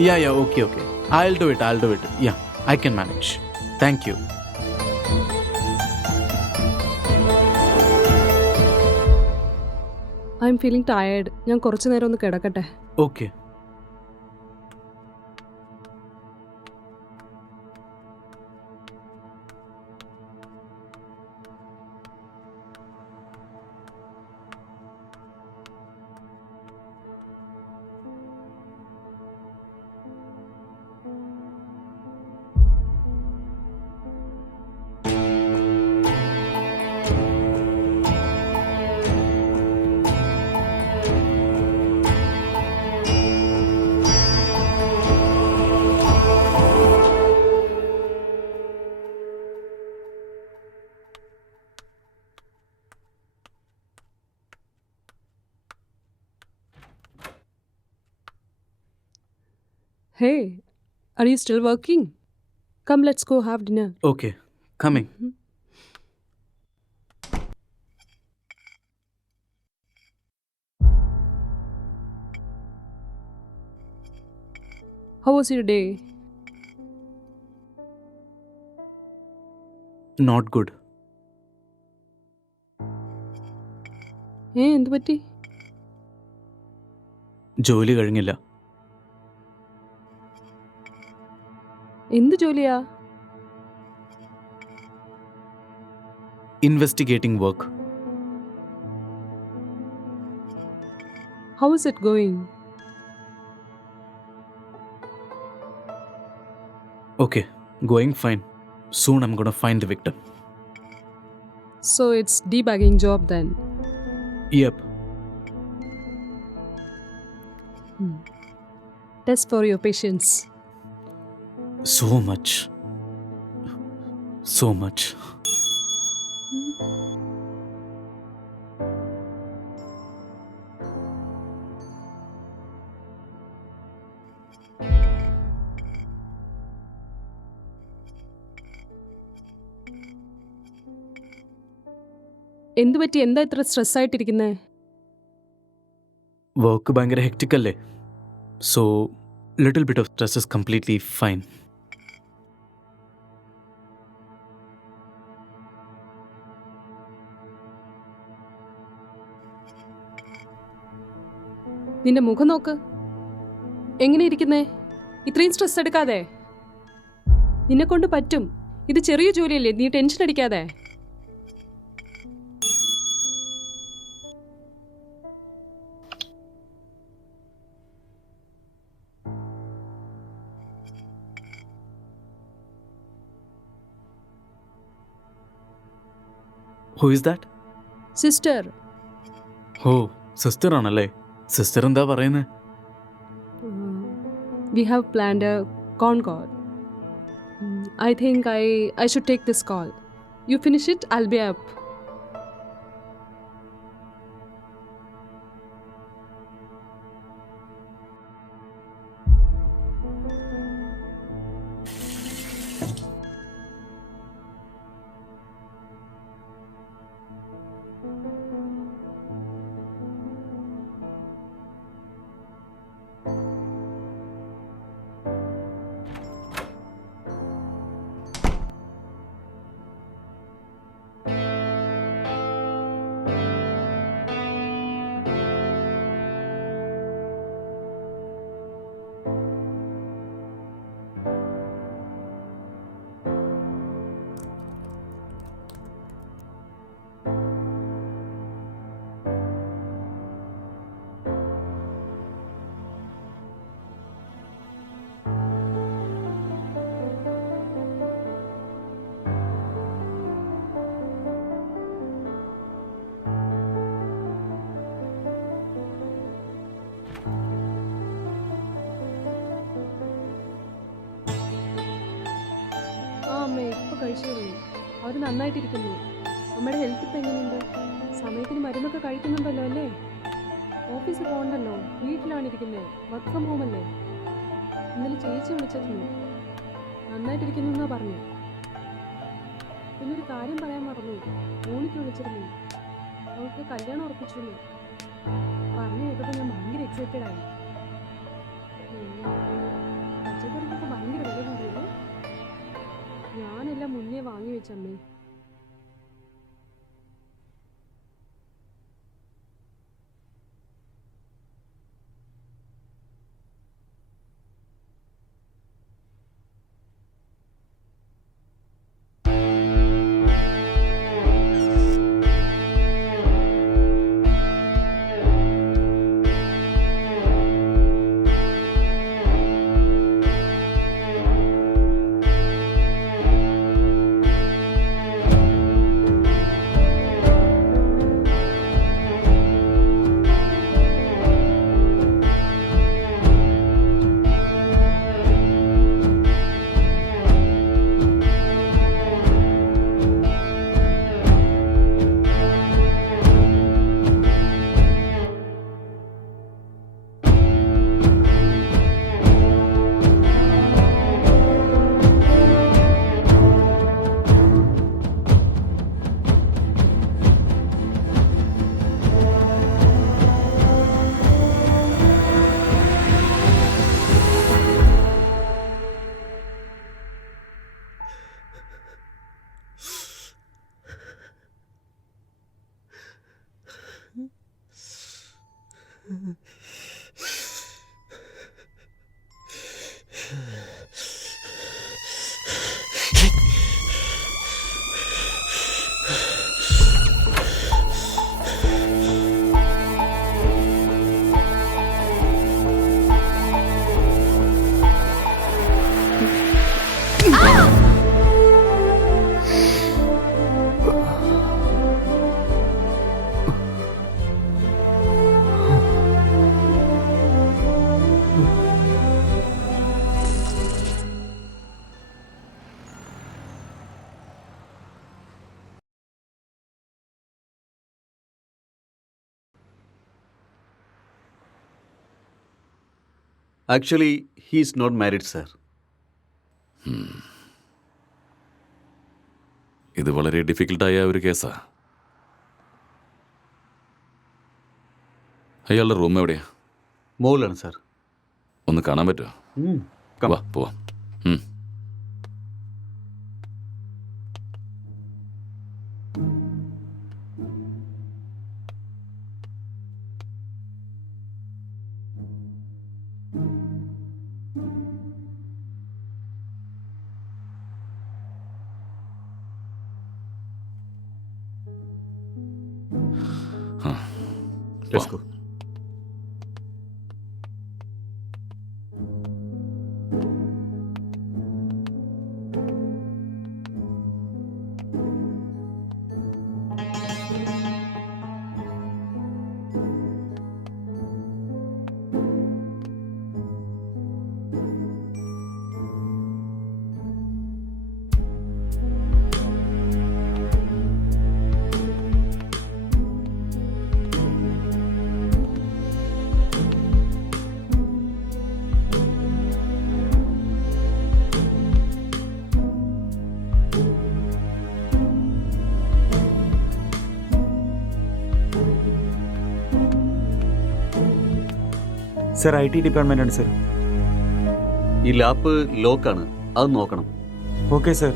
Yeah, okay. I'll do it. Yeah, I can manage. Thank you. I'm feeling tired. ഞാൻ കുറച്ചു നേരം ഒന്ന് കിടക്കട്ടെ. Okay. Hey, are you still working? Come, let's go have dinner. Okay, coming. How was your day? Not good. എന്ത് പറ്റി? ജോലി കഴിഞ്ഞില്ല. എന്ത് ജോലിയാ? Investigating work. How is it going? Okay, going fine. Soon I'm gonna find the victim. So it's debugging job then. Yep. Test for your patience. So much. So much. എന്ത് പറ്റി? എന്താ ഇത്ര സ്ട്രെസ് ആയിട്ടിരിക്കുന്നേ? വർക്ക് ഭയങ്കര hectic അല്ലേ, so little bit of stress is completely fine. നിന്റെ മുഖം നോക്ക്, എങ്ങനെ ഇരിക്കുന്നേ? ഇത്രയും സ്ട്രെസ് എടുക്കാതെ. നിന്നെ കൊണ്ട് പറ്റും. ഇത് ചെറിയ ജോലിയല്ലേ, നീ ടെൻഷൻ അടിക്കാതെ. Who is that? സിസ്റ്റർ. ഓ, സിസ്റ്റർ ആണല്ലേ. സിസ്റ്റർ എന്താ പറയുന്നത്? We have planned a con call. I think I should take this call. You finish it, I'll be up. അമ്മേ, ഇപ്പോൾ കഴിച്ചോളൂ. അവർ നന്നായിട്ടിരിക്കുന്നു. അമ്മയുടെ ഹെൽത്ത് ഇപ്പം എങ്ങനെയുണ്ട്? സമയത്തിന് മരുന്നൊക്കെ കഴിക്കുന്നുണ്ടല്ലോ അല്ലേ? ഓഫീസിൽ പോകണ്ടല്ലോ, വീട്ടിലാണ് ഇരിക്കുന്നത്. വർക്ക് ഫ്രം ഹോം അല്ലേ? ഇന്നലെ ചേച്ചി വിളിച്ചിരുന്നു, നന്നായിട്ടിരിക്കുന്നു എന്നാ പറഞ്ഞു. പിന്നൊരു കാര്യം പറയാൻ മറന്നു, മോണിക്ക് വിളിച്ചിരുന്നു. അവൾക്ക് കല്യാണം ഉറപ്പിച്ചു. പറഞ്ഞു കേട്ടപ്പോൾ ഞാൻ ഭയങ്കര എക്സൈറ്റഡ് ആയി. പച്ചക്കറിക്കൊക്കെ ഭയങ്കര വില കൂടിയത്. ഞാനെല്ലാം മുന്നേ വാങ്ങി വെച്ചമ്മേ. Actually he is not married sir. ഇത് വളരെ ഡിഫിക്കൽട്ടായ ഒരു കേസാ. അയാളുടെ റൂം എവിടെയാ? മോളിലാണ് സർ. ഒന്ന് കാണാൻ പറ്റുമോ? വാ പോവാം. Let's go. സർ IT ഡിപ്പാർട്ട്മെൻ്റാണ് സർ. ഈ ലാപ്പ് ലോക്കാണ്, അത് നോക്കണം. Okay sir.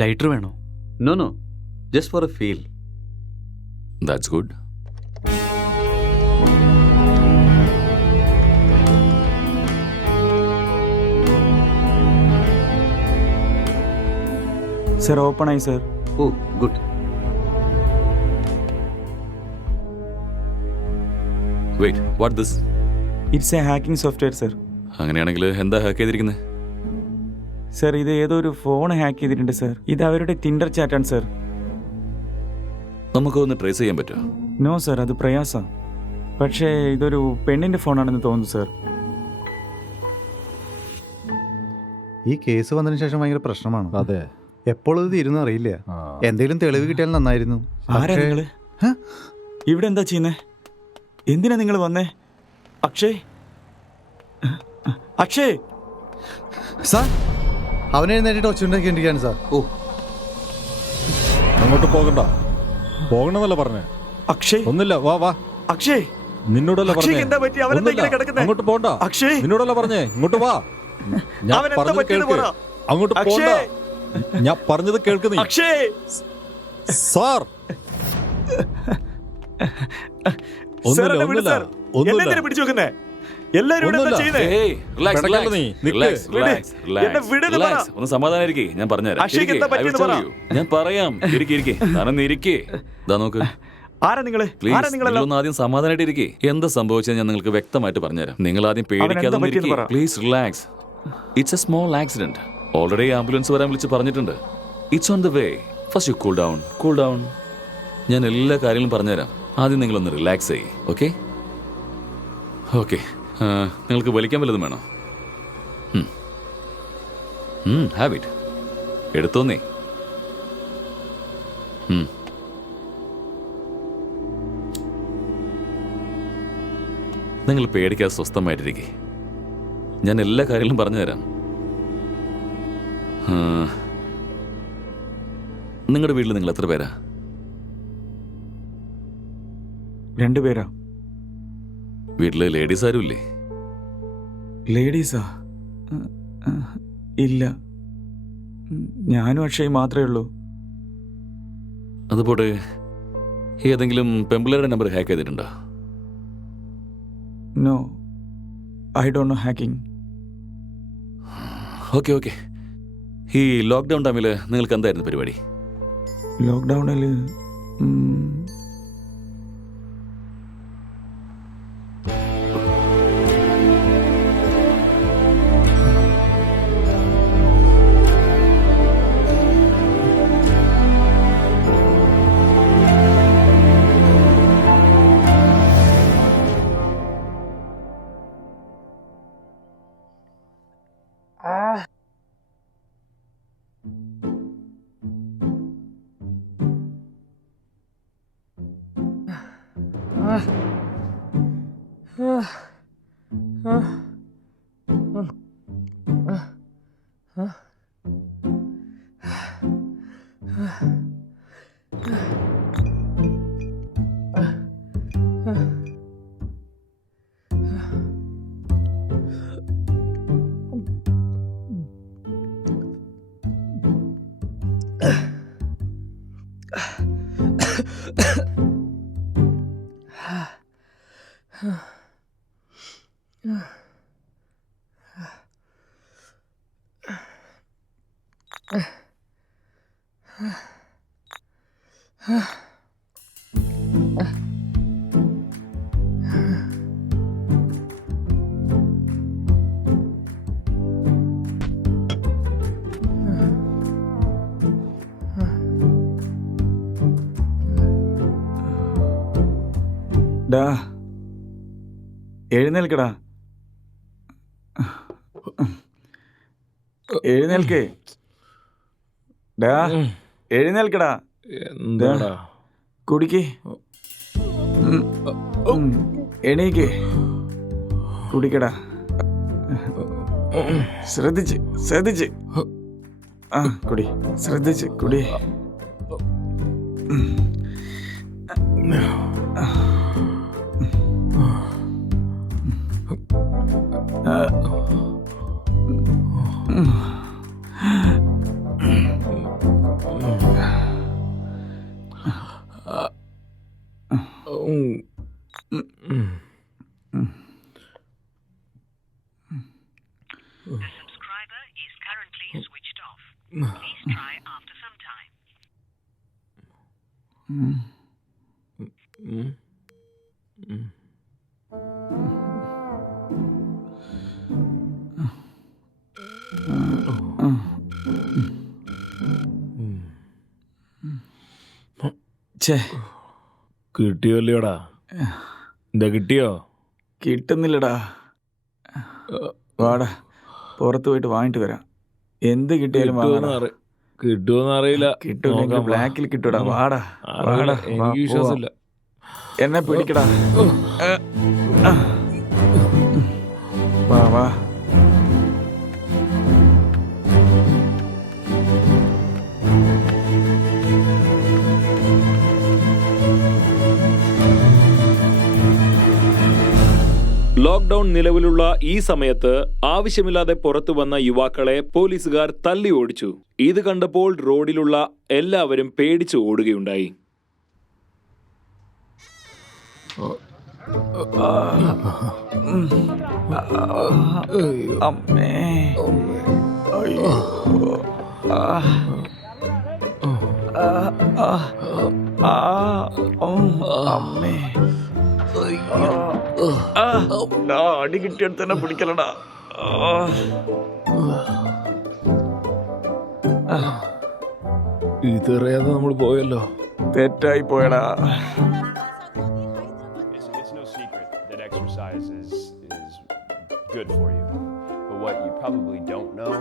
ലൈറ്റർ വേണോ? No, just for a feel. That's good. Sir open ആയി sir. Oh, good. Wait, what this? It's a hacking software sir. അങ്ങനെയാണെങ്കിൽ എന്താ ഹാക്ക് ചെയ്തിരിക്കുന്നത്? സർ ഇത് ഏതോ ഒരു ഫോൺ ഹാക്ക് ചെയ്തിട്ടുണ്ട് സർ. ഇത് അവരുടെ ടിൻഡർ ചാറ്റാണ് സർ. നമുക്കൊന്ന് ട്രേസ് ചെയ്യാൻ പറ്റുമോ? നോ സർ, അത് പ്രയാസം. പക്ഷേ ഇതൊരു പെണ്ണിൻ്റെ ഫോണാണെന്ന് തോന്നുന്നു സർ. ഈ കേസ് വന്നതിന് ശേഷം ഭയങ്കര പ്രശ്നമാണ്. അതെ. എപ്പോഴും ഇത് തീരുന്ന അറിയില്ല. എന്തെങ്കിലും തെളിവ് കിട്ടിയാൽ നന്നായിരുന്നു. ആരാ നിങ്ങള്? ഇവിടെ എന്താ ചെയ്യുന്നേ? എന്തിനാ നിങ്ങൾ വന്നേ? അക്ഷയ്, അക്ഷയ് സാർ, അവനെ എഴുന്നേറ്റിട്ട് ഒച്ചുണ്ടാക്കിയിരിക്കുകയാണ് സാർ. ഓ, അങ്ങോട്ട് പോകണ്ടെന്നല്ല പറഞ്ഞേ. അക്ഷയ് ഒന്നില്ല, വാ വാ. അക്ഷയ്, നിന്നോടല്ല പറഞ്ഞേ. എന്താ പറ്റി? അവൻ എന്താ ഇങ്ങനെ കിടക്കുന്നേ? അങ്ങോട്ട് പോണ്ട. അക്ഷയ്, നിന്നോടല്ല പറഞ്ഞേ, ഇങ്ങോട്ട് വാ. ഞാൻ അവൻ എന്താ പറഞ്ഞത് പറ്റിയെന്ന് കേൾക്ക്. പറ. അങ്ങോട്ട് പോണ്ട. അക്ഷയ്, ഞാൻ പറഞ്ഞത് കേൾക്ക് നീ. അക്ഷയ് സാർ, സാർ, എന്നെ വിട് ഒന്നുമില്ല, സാർ. എന്നെ എന്തിനാ പിടിച്ചു വെക്കുന്നേ? എല്ലാരും ഇവിടെ എന്താ ചെയ്യുന്നേ? Hey, relax, relax, നീ, നിക്ക്. relax, relax, relax, എന്നെ വിടുന്ന് പറ. relax. ഒന്ന് സമാധാനായിരിക്കേ, ഞാൻ പറഞ്ഞുതരാം. അക്ഷയ്ക്ക് ഇരിക്ക്, എന്താ I will പറ്റിയെന്ന് tell പറ. you. ഞാൻ പറയാം. ഇരിക്കെ താനൊന്ന് ഇരിക്കേ. ദാ നോക്ക്, ആരാ നിങ്ങള്? പ്ലീസ് ആരാ നിങ്ങളെല്ലാം? നിങ്ങളൊന്ന് ആദ്യം സമാധാനമായിട്ട് ഇരിക്കേ. എന്താ സംഭവിച്ചത് ഞാൻ നിങ്ങൾക്ക് വ്യക്തമായിട്ട് പറഞ്ഞുതരാം. നിങ്ങൾ ആദ്യം പേടിക്കാതെ പറ്റിയെന്ന് ഇരിക്കേ. പറ. Please relax. It's a small accident. Already ambulance വരാൻ വിളിച്ച് പറഞ്ഞിട്ടുണ്ട്. It's on the way. First you cool down. ഞാൻ എല്ലാ കാര്യങ്ങളും പറഞ്ഞുതരാം. ആദ്യം നിങ്ങളൊന്ന് റിലാക്സ് ചെയ്യ്. Okay okay. നിങ്ങൾക്ക് വലിക്കാൻ വല്ലതും വേണോ? Have it. എടുത്തോന്നേ. നിങ്ങൾ പേടിക്കാതെ സ്വസ്ഥമായിട്ടിരിക്കെ. ഞാൻ എല്ലാ കാര്യങ്ങളും പറഞ്ഞുതരാം. നിങ്ങളുടെ വീട്ടിൽ നിങ്ങൾ എത്ര പേരാ? 2 പേരാ. വീട്ടില് ലേഡീസ് ആരും ഇല്ലേ? ലേഡീസാ? ഇല്ല, ഞാനും അക്ഷയ് മാത്രമേ ഉള്ളൂ. അതുപോലെ ഏതെങ്കിലും പെമ്പിളയുടെ നമ്പർ ഹാക്ക് ചെയ്തിട്ടുണ്ടോ? No, I don't know hacking. Okay. ഈ ലോക്ക്ഡൗൺ ടൈമിൽ നിങ്ങൾക്ക് എന്തായിരുന്നു പരിപാടി? ലോക്ക്ഡൗണിൽ ഡാ എഴുന്നേൽക്കടാ, എഴുന്നേൽക്കേ. ഡാ എഴുന്നേൽക്കടാ. എന്താടാ? കുടിക്കേ. എണീക്കേ, കുടിക്കടാ. ശ്രദ്ധിച്ച് ശ്രദ്ധിച്ച്. ആ കുടി, ശ്രദ്ധിച്ച് കുടി. The subscriber is currently switched off. Please try after some time. ഛേ, കിട്ടിയോല്ലോടാ? എന്താ കിട്ടിയോ? കിട്ടുന്നില്ലടാ. വാടാ, പുറത്ത് പോയിട്ട് വാങ്ങിട്ട് വരാം. എന്ത് കിട്ടിയാലും വാങ്ങാം. കിട്ടുമെന്ന് അറിയില്ല. കിട്ടുമെങ്കിൽ ബ്ലാക്കിൽ കിട്ടൂടാ. വാടാ വാടാ, എനിക്ക് വിശ്വാസമില്ല. എന്നെ പിടിക്കടാ. വാ വാ. ലോക്ക്ഡൌൺ നിലവിലുള്ള ഈ സമയത്ത് ആവശ്യമില്ലാതെ പുറത്തു വന്ന യുവാക്കളെ പോലീസുകാർ തല്ലി ഓടിച്ചു. ഇത് കണ്ടപ്പോൾ റോഡിലുള്ള എല്ലാവരും പേടിച്ചു ഓടുകയുണ്ടായി. അമ്മേ, അയ്യോ. അമ്മേ, അടി കിട്ടിയെടുത്ത് തന്നെ പിടിക്കലടാ. ഇതറിയാതെ നമ്മൾ പോയല്ലോ. തെറ്റായി പോയടാ. It's no secret that exercise is good for you. But what you probably don't know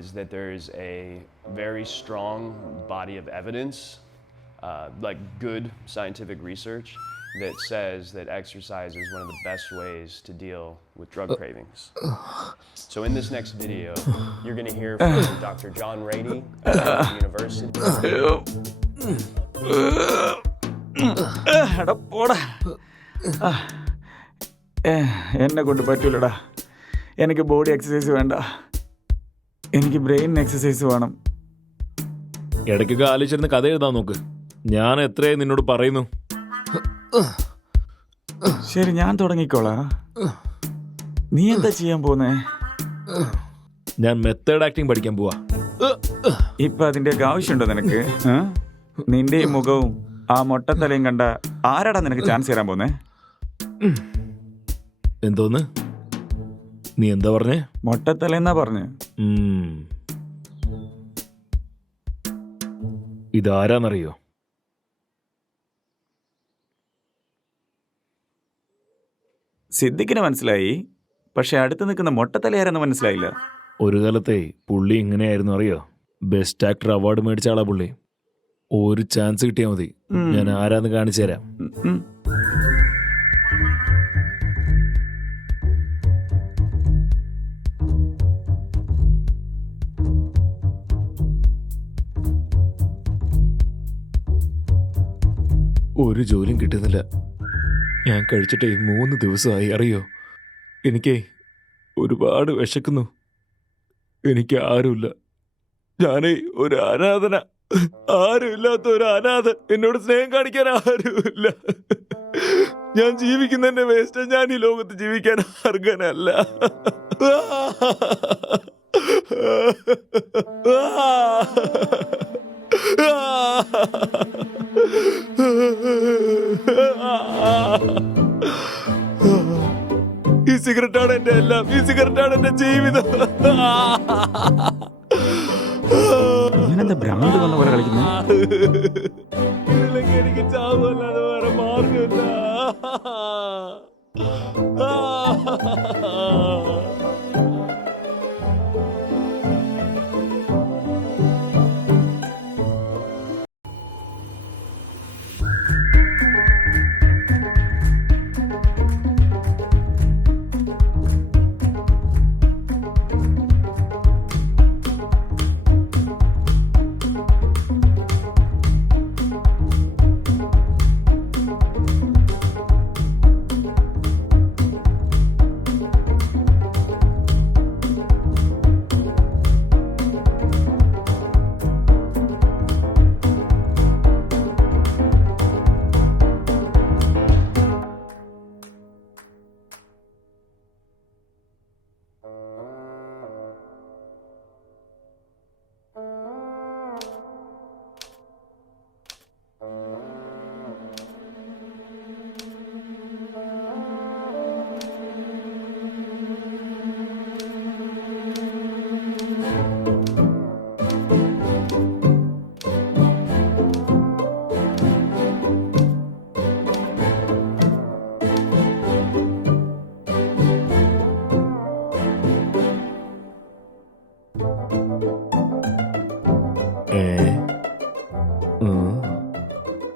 is that there is a very strong body of evidence, like good scientific research, that says that exercise is one of the best ways to deal with drug cravings. So in this next video, you're going to hear from Dr. John Rady at Harvard University. എടാ പോടാ. എന്നെ കൊണ്ട് പറ്റൂലടാ. എനിക്ക് body exercise വേണ്ട, എനിക്ക് brain exercise വേണം. ഇടയ്ക്കൊക്കെ ആലോചിച്ചിരുന്ന് കഥ എഴുതാൻ നോക്ക്. ഞാൻ എത്രയായി നിന്നോട് പറയുന്നു. ശരി, ഞാൻ തുടങ്ങിക്കോളാം. നീ എന്താ ചെയ്യാൻ പോന്നേ? ഞാൻ മെത്തേഡ് ആക്ടിങ് പഠിക്കാൻ പോവാ. ഇപ്പൊ അതിന്റെയൊക്കെ ആവശ്യമുണ്ടോ നിനക്ക്? നിന്റെ ഈ മുഖവും ആ മൊട്ടത്തലയും കണ്ട ആരാടാ നിനക്ക് ചാൻസ് തരാൻ പോന്നേ? എന്തോന്ന്? നീ എന്താ പറഞ്ഞേ? മൊട്ടത്തലെന്നാ പറഞ്ഞു. ഇതാരാന്നറിയോ? സിദ്ദിഖിന് മനസ്സിലായി, പക്ഷെ അടുത്ത് നിൽക്കുന്ന മൊട്ടത്തലയാരെന്ന് മനസ്സിലായില്ല. ഒരു കാലത്തെ പുള്ളി ഇങ്ങനെയായിരുന്നു അറിയോ? ബെസ്റ്റ് ആക്ടർ അവാർഡ് മേടിച്ച ആളാ പുള്ളി. ഒരു ചാൻസ് കിട്ടിയാൽ മതി, ഞാൻ ആരാന്ന് കാണിച്ചു തരാം. ഒരു ജോലിയും കിട്ടുന്നില്ല. ഞാൻ കഴിച്ചിട്ടേ 3 ദിവസമായി അറിയോ. എനിക്കേ ഒരുപാട് വിശക്കുന്നു. എനിക്ക് ആരുമില്ല. ഞാനേ ഒരു അനാഥന. ആരുമില്ലാത്ത ഒരു അനാഥൻ. എന്നോട് സ്നേഹം കാണിക്കാൻ ആരുമില്ല. ഞാൻ ജീവിക്കുന്നതിന്റെ വേസ്റ്റ്. ഞാൻ ഈ ലോകത്ത് ജീവിക്കാൻ അർഹനല്ല. ഈ സിഗരറ്റാണ് എന്റെ എല്ലാം. ഈ സിഗരറ്റാണ് എന്റെ ജീവിതം. ഭ്രാന്ത് വന്ന പോലെ കളിക്കുന്നു. ഇതിലേക്ക് എനിക്ക് ചാവല്ലാതെ വേറെ മാർഗമില്ല.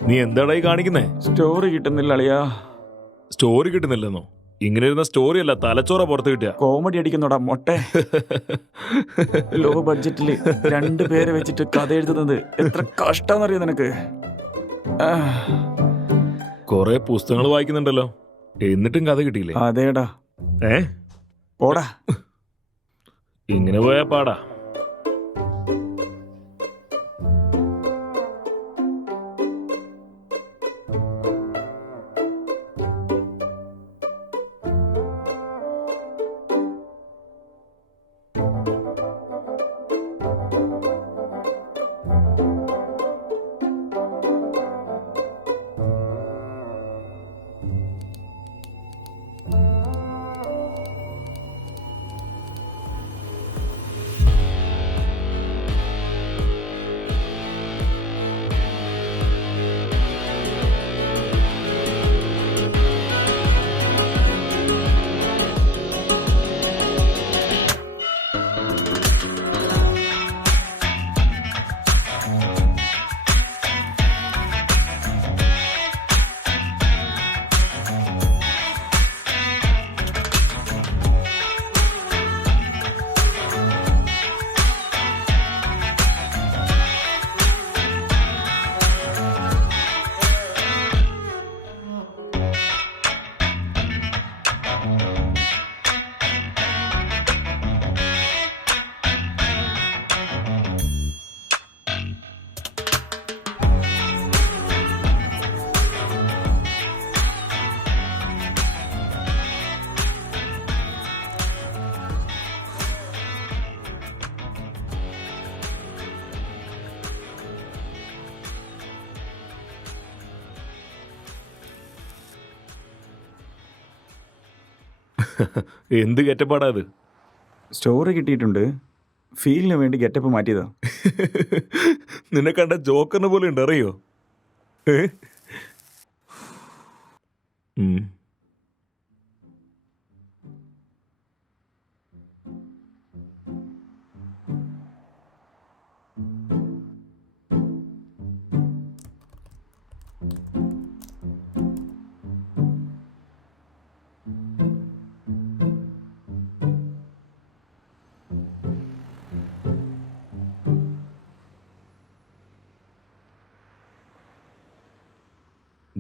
നീ എന്താടായി കാണിക്കുന്നേ? സ്റ്റോറി കിട്ടുന്നില്ല അളിയാ. സ്റ്റോറി കിട്ടുന്നില്ലെന്നോ? ഇങ്ങനെ ഇരുന്ന സ്റ്റോറി അല്ല, തലച്ചോറ പുറത്ത് കിട്ടിയ. കോമഡി അടിക്കുന്നോടാ മൊട്ടെ. ലോ ബഡ്ജറ്റില് 2 പേരെ വെച്ചിട്ട് കഥ എഴുതുന്നത് എത്ര കഷ്ടാന്നറിയോ നിനക്ക്? കൊറേ പുസ്തകങ്ങൾ വായിക്കുന്നുണ്ടല്ലോ, എന്നിട്ടും കഥ കിട്ടിയില്ലേ? അതേടാ. പോടാ. ഇങ്ങനെ പോയാ പാടാ. എന്ത് ഗെറ്റപ്പാടാ അത്? സ്റ്റോറി കിട്ടിയിട്ടുണ്ട്. ഫീലിന് വേണ്ടി ഗെറ്റപ്പ് മാറ്റിയതാ. നിന്നെ കണ്ട ജോക്കറിനെ പോലെ ഉണ്ട് അറിയോ?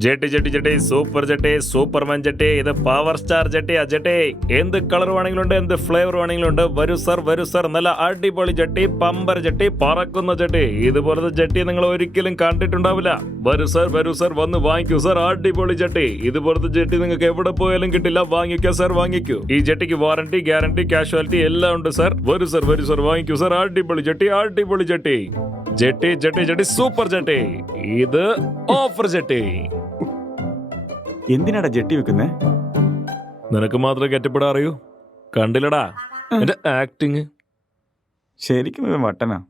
Jetty jetty jetty super jetty Superman jetty ഇത് പവർ സ്റ്റാർ ജെട്ടി ജെട്ടി എന്ത് കളർ വേണമെങ്കിലും ഉണ്ട്, എന്ത് ഫ്ലേവർ വേണമെങ്കിലും ഉണ്ട്. വരൂ സർ നല്ല അടിപൊളി ജെട്ടി, പമ്പർ ജെട്ടി, പറക്കുന്ന ജെട്ടി. ഇതുപോലത്തെ ജെട്ടി നിങ്ങൾ ഒരിക്കലും കണ്ടിട്ടുണ്ടാവില്ല. വരൂ സർ വന്ന് വാങ്ങിക്കൂ സർ, അടിപൊളി ജെട്ടി. ഇതുപോലത്തെ ജെട്ടി നിങ്ങൾക്ക് എവിടെ പോയാലും കിട്ടില്ല. വാങ്ങിക്കോ സർ, വാങ്ങിക്കൂ. ഈ ജെട്ടിക്ക് വാറന്റി, ഗ്യാരണ്ടി, കാഷ്വാലിറ്റി എല്ലാം ഉണ്ട് സർ. വരൂ സർ വാങ്ങിക്കൂ സർ, അടിപൊളി ജെട്ടി, അടിപൊളി jetty. Jetty jetty jetty super jetty, ഇത് ഓഫർ ജെട്ടി. എന്തിനാടാ ജെട്ടി വെക്കുന്നേ? നിനക്ക് മാത്രമേ കെട്ടിപ്പെടാൻ അറിയൂ. കണ്ടില്ലടാ എന്റെ ആക്ടിങ്. ശരിക്കും ഇവൻ വട്ടനാ.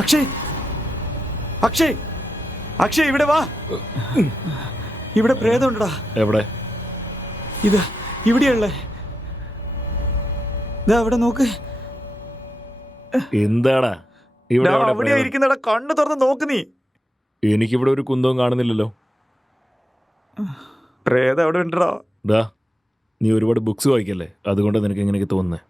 അക്ഷയ് അക്ഷയ് അക്ഷയ് ഇവിടെ വാ. ഇവിടെ പ്രേതമുണ്ടടാ. എവിടെ? ഇതാ ഇവിടെയുള്ളേ. ഇതാ അവിടെ നോക്ക്. എന്താടാ ഇവിടെ? അവിടെ ഇരിക്കുന്നടാ, കണ്ണു തുറന്ന് നോക്ക് നീ. എനിക്കിവിടെ ഒരു കുന്തവും കാണുന്നില്ലല്ലോ. പ്രേതം അവിടെ ഉണ്ടടാ. ഡാ നീ ഒരുപാട് ബുക്സ് വായിക്കല്ലേ, അതുകൊണ്ട് നിനക്ക് എങ്ങനെയൊക്കെ തോന്നുന്നേ?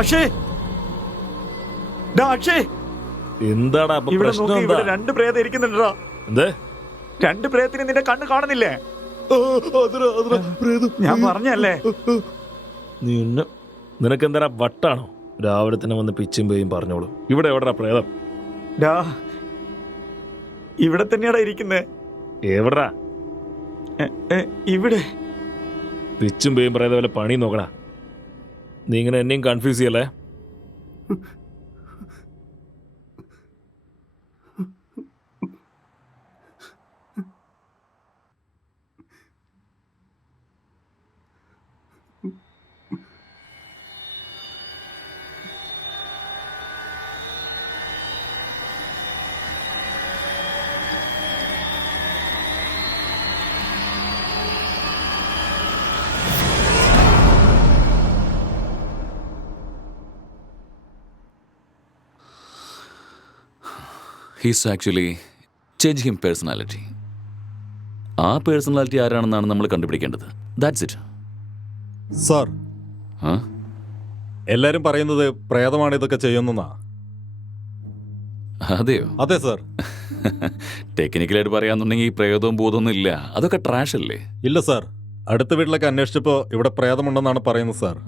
അക്ഷയ് അക്ഷയ് എന്താടാ ഇവിടെ പ്രശ്നം? നോക്ക്, എന്താ? ഇവിടെ രണ്ട് പ്രേതം ഇരിക്കുന്നുണ്ടാ. എന്തേ? രണ്ട് പ്രേതത്തിന് നിന്റെ കണ്ണ് കാണുന്നില്ലേ? ഞാൻ പറഞ്ഞല്ലേ. നിനക്കെന്താ വട്ടാണോ? രാവിലെ തന്നെ വന്ന് പിച്ചും പേയും പറഞ്ഞോളൂ. ഇവിടെ എവിടെടാ പ്രേതം? ഇവിടെ തന്നെയാടാ ഇരിക്കുന്നേ. എവിടാ? ഇവിടെ. പിച്ചും പേയും പറയുന്ന പോലെ പണി നോക്കടാ. നീ ഇങ്ങനെ എന്നെയും കൺഫ്യൂസ് ചെയ്യല്ലേ? He's actually change him personality. ആ പേഴ്സണാലിറ്റി ആരാണെന്നാണ് നമ്മൾ കണ്ടുപിടിക്കേണ്ടത്. That's it. സാർ, എല്ലാരും പറയുന്നത് പ്രേതമാണ് ഇതൊക്കെ ചെയ്യുന്നതാ. അതെയോ? അതെ സാർ. ടെക്നിക്കലായിട്ട് പറയാന്നുണ്ടെങ്കിൽ പ്രേതവും ഭൂതമൊന്നും ഇല്ല. അതൊക്കെ ട്രാഷ് അല്ലേ? ഇല്ല സാർ, അടുത്ത വീട്ടിലൊക്കെ അന്വേഷിച്ചപ്പോൾ ഇവിടെ പ്രേതമുണ്ടെന്നാണ് പറയുന്നത് സാർ.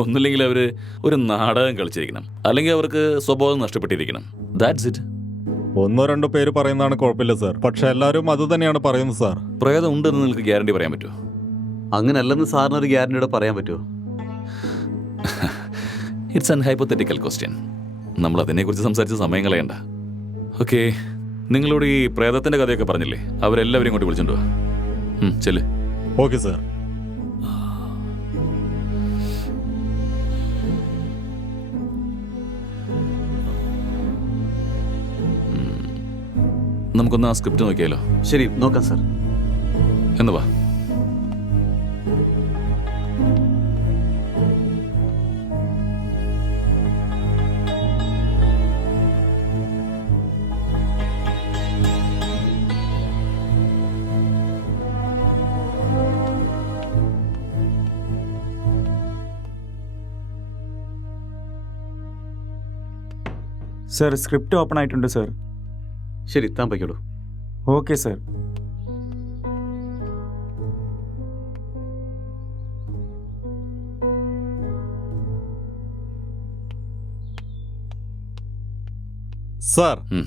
ഒന്നുമില്ലെങ്കിൽ അവർ ഒരു നാടകം കളിച്ചിരിക്കണം, അല്ലെങ്കിൽ അവർക്ക് സ്വഭാവം നഷ്ടപ്പെട്ടിരിക്കണം. That's it. ഒന്നോ രണ്ടോ പേര് പറയുന്നതാണ് കുഴപ്പമില്ല സാർ, പക്ഷെ എല്ലാവരും അത് തന്നെയാണ് പറയുന്നത് സാർ. പ്രേതം ഉണ്ടെന്ന് നിങ്ങൾക്ക് ഗ്യാരണ്ടി പറയാൻ പറ്റുമോ? അങ്ങനല്ലെന്ന് സാറിന് ഒരു ഗ്യാരണ്ടിയോടെ പറയാൻ പറ്റുമോ? It's an hypothetical question. നമ്മൾ അതിനെക്കുറിച്ച് സംസാരിച്ച് സമയം കളയണ്ട. ഓക്കെ, നിങ്ങളോട് ഈ പ്രേതത്തിന്റെ കഥയൊക്കെ പറഞ്ഞില്ലേ, അവരെല്ലാവരും ഇങ്ങോട്ട് വിളിച്ചോണ്ട് വാ. ചെല്ല്. Okay sir. നമുക്കൊന്ന് ആ സ്ക്രിപ്റ്റ് നോക്കിയാലോ? ശരി, നോക്കാം സാർ. എന്ന് വാ. സർ, സ്ക്രിപ്റ്റ് ഓപ്പൺ ആയിട്ടുണ്ട് സർ. ശരി, താൻ പൊയ്ക്കോളൂ. Okay sir. സാർ, ഉം.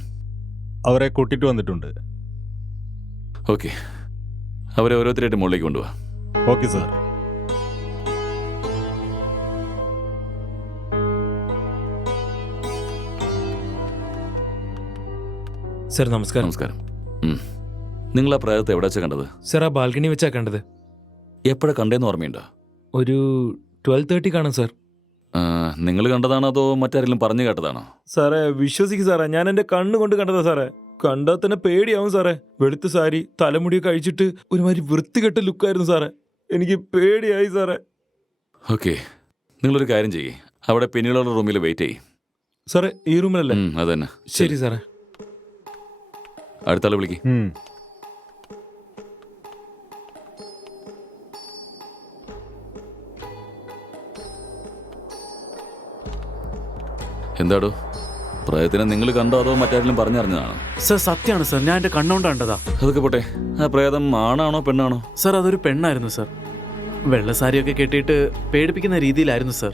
അവരെ കൂട്ടിട്ട് വന്നിട്ടുണ്ട്. ഓക്കെ, അവരെ ഓരോരുത്തരായിട്ട് മുകളിലേക്ക് കൊണ്ടുപോവാ. Okay sir. സർ നമസ്കാരം. നമസ്കാരം. നിങ്ങൾ ആ പ്രേതത്തെ എവിടെ വെച്ചാ കണ്ടത്? സർ ആ ബാൽക്കണി വെച്ചാ കണ്ടത്. എപ്പോഴാ കണ്ടേന്ന് ഓർമ്മയുണ്ടോ? ഒരു 12:30 കാണും സർ. നിങ്ങൾ കണ്ടതാണോ അതോ മറ്റാരെങ്കിലും പറഞ്ഞു കേട്ടതാണോ? സാറേ വിശ്വസിക്കും സാറേ, ഞാൻ എൻ്റെ കണ്ണുകൊണ്ട് കണ്ടതാ സാറേ. കണ്ടാൽ തന്നെ പേടിയാവും സാറേ. വെളുത്ത സാരി, തലമുടിയൊക്കെ അഴിച്ചിട്ട് ഒരുമാതിരി വൃത്തികെട്ട ലുക്കായിരുന്നു സാറേ. എനിക്ക് പേടിയായി സാറേ. ഓക്കെ, നിങ്ങളൊരു കാര്യം ചെയ്യേ, അവിടെ പിന്നിലുള്ള റൂമിൽ വെയിറ്റ് ചെയ്യേ. സാറേ ഈ റൂമിലല്ലേ? അത് തന്നെ. ശരി സാറേ. അടുത്ത ആളെ വിളിക്ക്. എന്താടോ, പ്രേതത്തിനെ നിങ്ങൾ കണ്ടോ അതോ മറ്റാരെങ്കിലും പറഞ്ഞറിഞ്ഞതാണോ? സർ സത്യമാണ് സർ, ഞാൻ എൻ്റെ കണ്ണുകൊണ്ട് കണ്ടതാ. അതൊക്കെ പോട്ടെ, ആ പ്രേതം ആണാണോ പെണ്ണാണോ? സർ അതൊരു പെണ്ണായിരുന്നു സർ. വെള്ളസാരിയൊക്കെ കെട്ടിയിട്ട് പേടിപ്പിക്കുന്ന രീതിയിലായിരുന്നു സർ.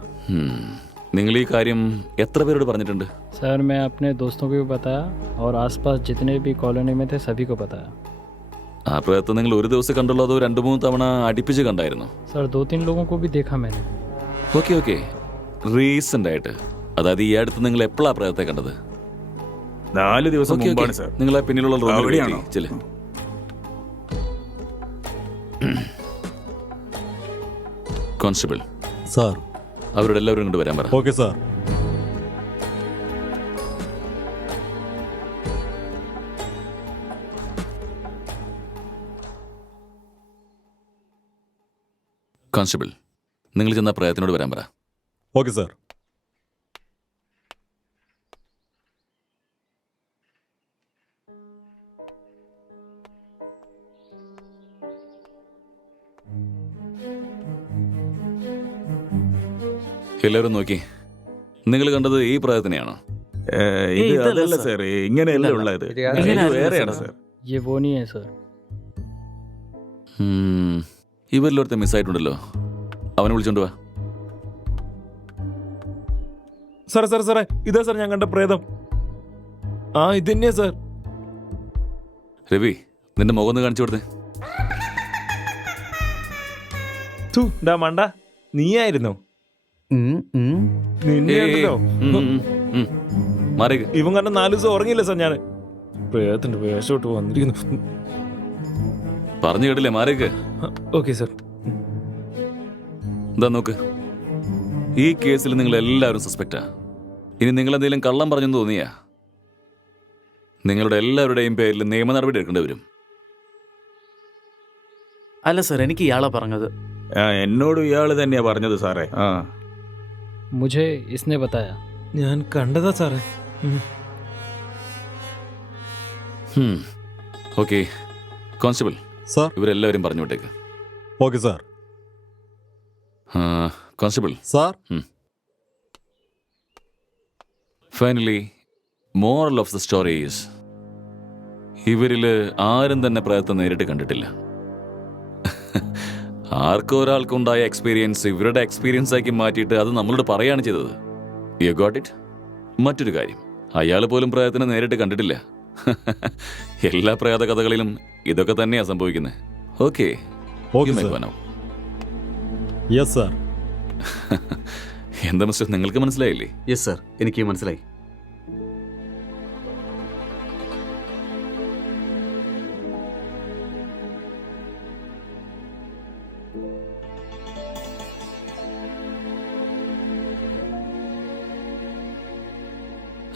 നിങ്ങൾ ഈ കാര്യം എത്ര പേരോട് പറഞ്ഞിട്ടുണ്ട്? सर मैं अपने दोस्तों को भी बताया और आसपास जितने भी कॉलोनी में थे सभी को बताया. ആ പ്രേതത്തെ നിങ്ങൾ ഒരു ദിവസം കണ്ടുള്ളൂ അതോ 2-3 തവണ അടുപ്പിച്ച് കണ്ടായിരുന്നു? सर 2-3 लोगों को भी देखा मैंने. ഓക്കെ, റീസെന്റ് ആയിട്ട്, അതായത് ഈ അടുത്ത് നിങ്ങൾ എപ്പോഴാ പ്രേതത്തെ കണ്ടത്? 4 ദിവസം മുമ്പാണ് സർ. നിങ്ങൾ ആ പിന്നിലുള്ള അവിടെയാണോ? Constable sir. അവരോട് എല്ലാവരും ഇങ്ങോട്ട് വരാൻ പറ. Okay sir. കോൺസ്റ്റബിൾ, നിങ്ങൾ ചെന്ന പ്രേതത്തിനോട് വരാൻ പറ. Okay sir. എല്ലാവരും നോക്കി, നിങ്ങൾ കണ്ടത് ഈ പ്രേതത്തിനെയാണോ? ഇത് അതല്ല സർ, ഇങ്ങനെയല്ല ഉള്ളത്. വേറെയാണ് സർ. ये वो नहीं है सर. ഇവരിലൊരുത്ത മിസ്സായിട്ടുണ്ടല്ലോ, അവനെ വിളിച്ചോണ്ട് വാ. സാറേ സാറേ സാറേ, ഇതാ സാർ ഞാൻ കണ്ട പ്രേതം. ആ ഇത് തന്നെയാ സാർ. രവി, നിന്റെ മുഖം ഒന്ന് കാണിച്ചു കൊടുത്തേ. മണ്ട, നീയായിരുന്നോ? ഇവൻ കണ്ട 4 ദിവസം ഉറങ്ങിയില്ല സാർ. ഞാൻ പ്രേതത്തിന്റെ വേഷോട്ട് വന്നിരിക്കുന്നു. പറഞ്ഞു കേട്ടില്ലേ, മാറിക്ക്. Okay sir. എന്താ നോക്ക്, ഈ കേസിൽ നിങ്ങൾ എല്ലാവരും സസ്പെക്റ്റാ. ഇനി നിങ്ങൾ എന്തെങ്കിലും കള്ളം പറഞ്ഞെന്ന് തോന്നിയാ നിങ്ങളുടെ എല്ലാവരുടെയും പേരിൽ നിയമ നടപടി എടുക്കേണ്ടി വരും. അല്ല സാർ, എനിക്ക് ഇയാളാ പറഞ്ഞത്. എന്നോട് ഇയാള് തന്നെയാ പറഞ്ഞത് സാറേ. मुझे इसने बताया. ഞാൻ കണ്ടതാ സാറേ. Okay constable sir. ഇവരെല്ലാവരും പറഞ്ഞു വിട്ടേക്ക്. Okay sir. Constable sir. Finally moral of the story is, ഇവരിൽ ആരും തന്നെ പ്രേതത്തെ നേരിട്ട് കണ്ടിട്ടില്ല. ആർക്കും ഒരാൾക്കുണ്ടായ എക്സ്പീരിയൻസ് ഇവരുടെ എക്സ്പീരിയൻസ് ആക്കി മാറ്റിയിട്ട് അത് നമ്മളോട് പറയാണ് ചെയ്തത്. You got it? മറ്റൊരു കാര്യം, അയാൾ പോലും പ്രേതത്തിനെ നേരിട്ട് കണ്ടിട്ടില്ല. എല്ലാ പ്രേത കഥകളിലും ഇതൊക്കെ തന്നെയാ സംഭവിക്കുന്നത്. Okay, yes sir. എന്താ മിസ്റ്റർ, നിങ്ങൾക്ക് മനസ്സിലായില്ലേ? യെസ് സാർ, എനിക്ക് മനസ്സിലായി.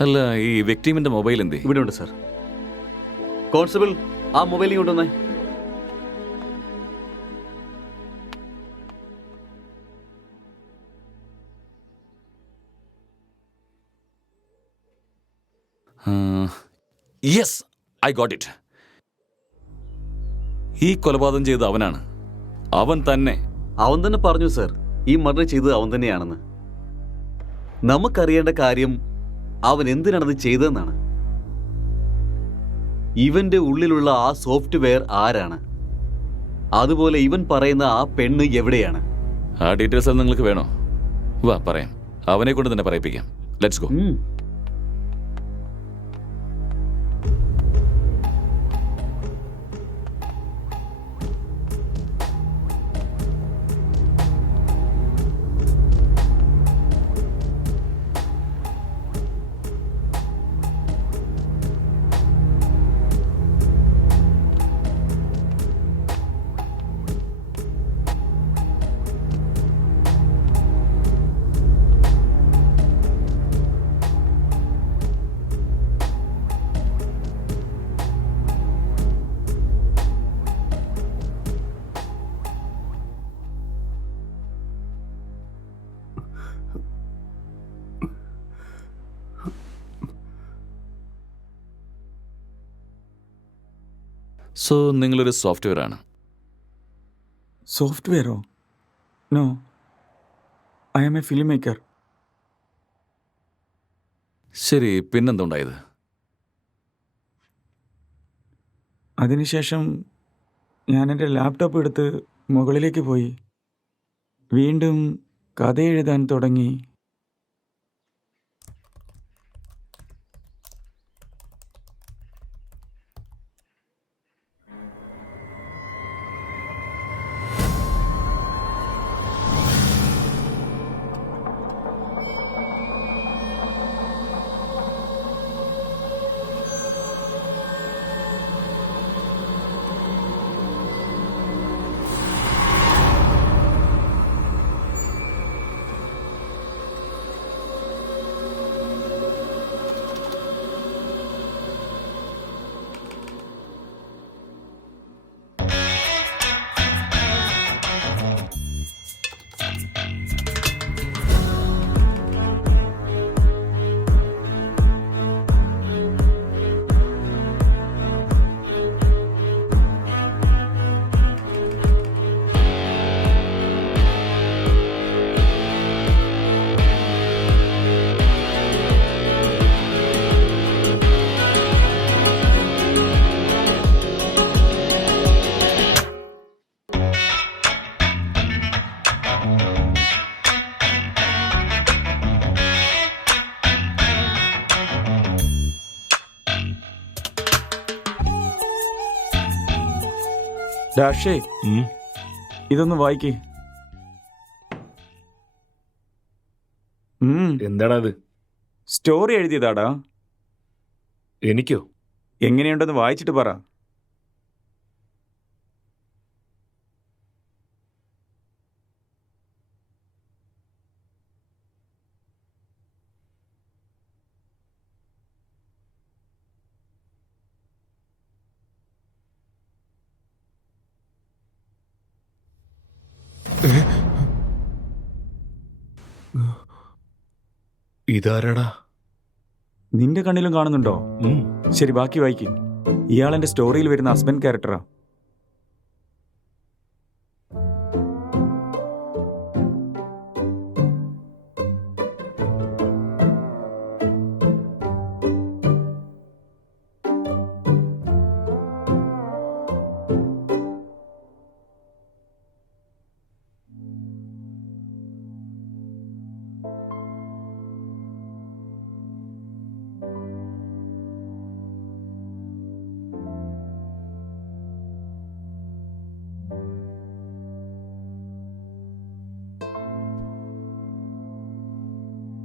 അല്ല, ഈ വ്യക്തിമിന്റെ മൊബൈൽ എന്തേ? ഇവിടെ ഉണ്ട് സാർ. കോൺസ്റ്റബിൾ, ആ മൊബൈൽ കൊണ്ടുവന്നേ. Yes, I got it. ഈ കൊലപാതകം ചെയ്തത് അവനാണ്. അവൻ തന്നെ പറഞ്ഞു സർ, ഈ മർഡർ ചെയ്തത് അവൻ തന്നെയാണെന്ന്. നമുക്കറിയേണ്ട കാര്യം അവൻ എന്തിനാണത് ചെയ്തതെന്നാണ്. ഇവന്റെ ഉള്ളിലുള്ള ആ സോഫ്റ്റ്വെയർ ആരാണ്? അതുപോലെ ഇവൻ പറയുന്ന ആ പെണ്ണ് എവിടെയാണ്? ആ ഡീറ്റെയിൽസ് നിങ്ങൾക്ക് വേണോ? വാ പറയാം. അവനെ കൊണ്ട് തന്നെ പറയിപ്പിക്കാം. Let's go. സോ നിങ്ങളൊരു സോഫ്റ്റ്വെയർ ആണ്. സോഫ്റ്റ്വെയറോ? No, I am a film maker. ശരി, പിന്നെന്തുണ്ടായത്? അതിനുശേഷം ഞാൻ എൻ്റെ ലാപ്ടോപ്പ് എടുത്ത് മുകളിലേക്ക് പോയി വീണ്ടും കഥ എഴുതാൻ തുടങ്ങി. ഡാഷേ, ഇതൊന്ന് വായിക്കേ. എന്താടാ അത്? സ്റ്റോറി എഴുതിയതാടാ. എനിക്കോ? എങ്ങനെയുണ്ടെന്ന് വായിച്ചിട്ട് പറ. ഇതാരടാ? നിന്റെ കണ്ണിലും കാണുന്നുണ്ടോ? ശരി, ബാക്കി വായിക്ക്. ഇയാൾ എൻ്റെ സ്റ്റോറിയിൽ വരുന്ന ഹസ്ബൻഡ് ക്യാരക്ടറാ.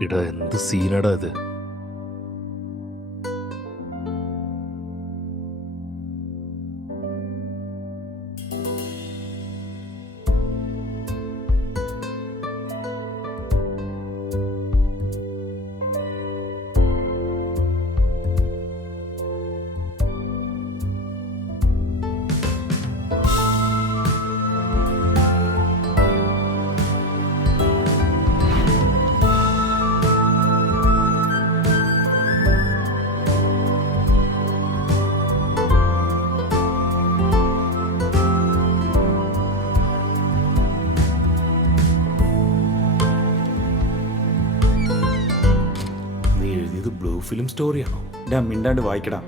ഇടാ, എന്ത് സീനടാ ഇത്? ബ്ലൂ ഫിലിം സ്റ്റോറിയാണോ? ഞാൻ മിണ്ടാണ്ട് വായിക്കടാ.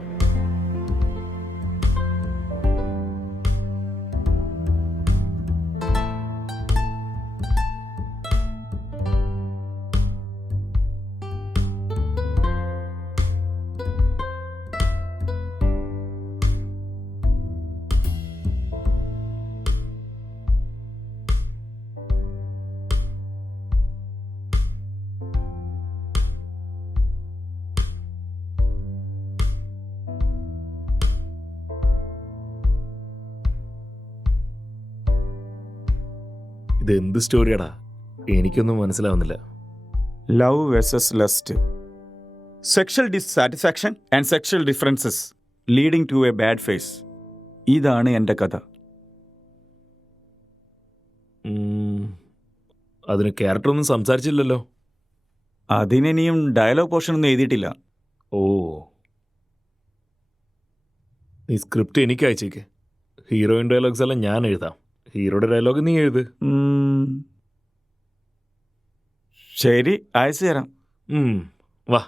ഇത് എന്ത് സ്റ്റോറിയാടാ? എനിക്കൊന്നും മനസ്സിലാവുന്നില്ല. Love versus lust, sexual dissatisfaction and sexual differences leading to a bad phase. ഇതാണ് എൻ്റെ കഥ. അതിന് ക്യാരക്ടറൊന്നും സംസാരിച്ചില്ലല്ലോ. അതിനിയും ഡയലോഗ് പോർഷൻ ഒന്നും എഴുതിയിട്ടില്ല. ഓ, നീ സ്ക്രിപ്റ്റ് എനിക്ക് അയച്ചേക്ക്. ഹീറോയിൻ ഡയലോഗ്സ് എല്ലാം ഞാൻ എഴുതാം. ഹീറോയുടെ ഡയലോഗ് നീ എഴുത്. ശരി, അയച്ചു തരാം. വാ.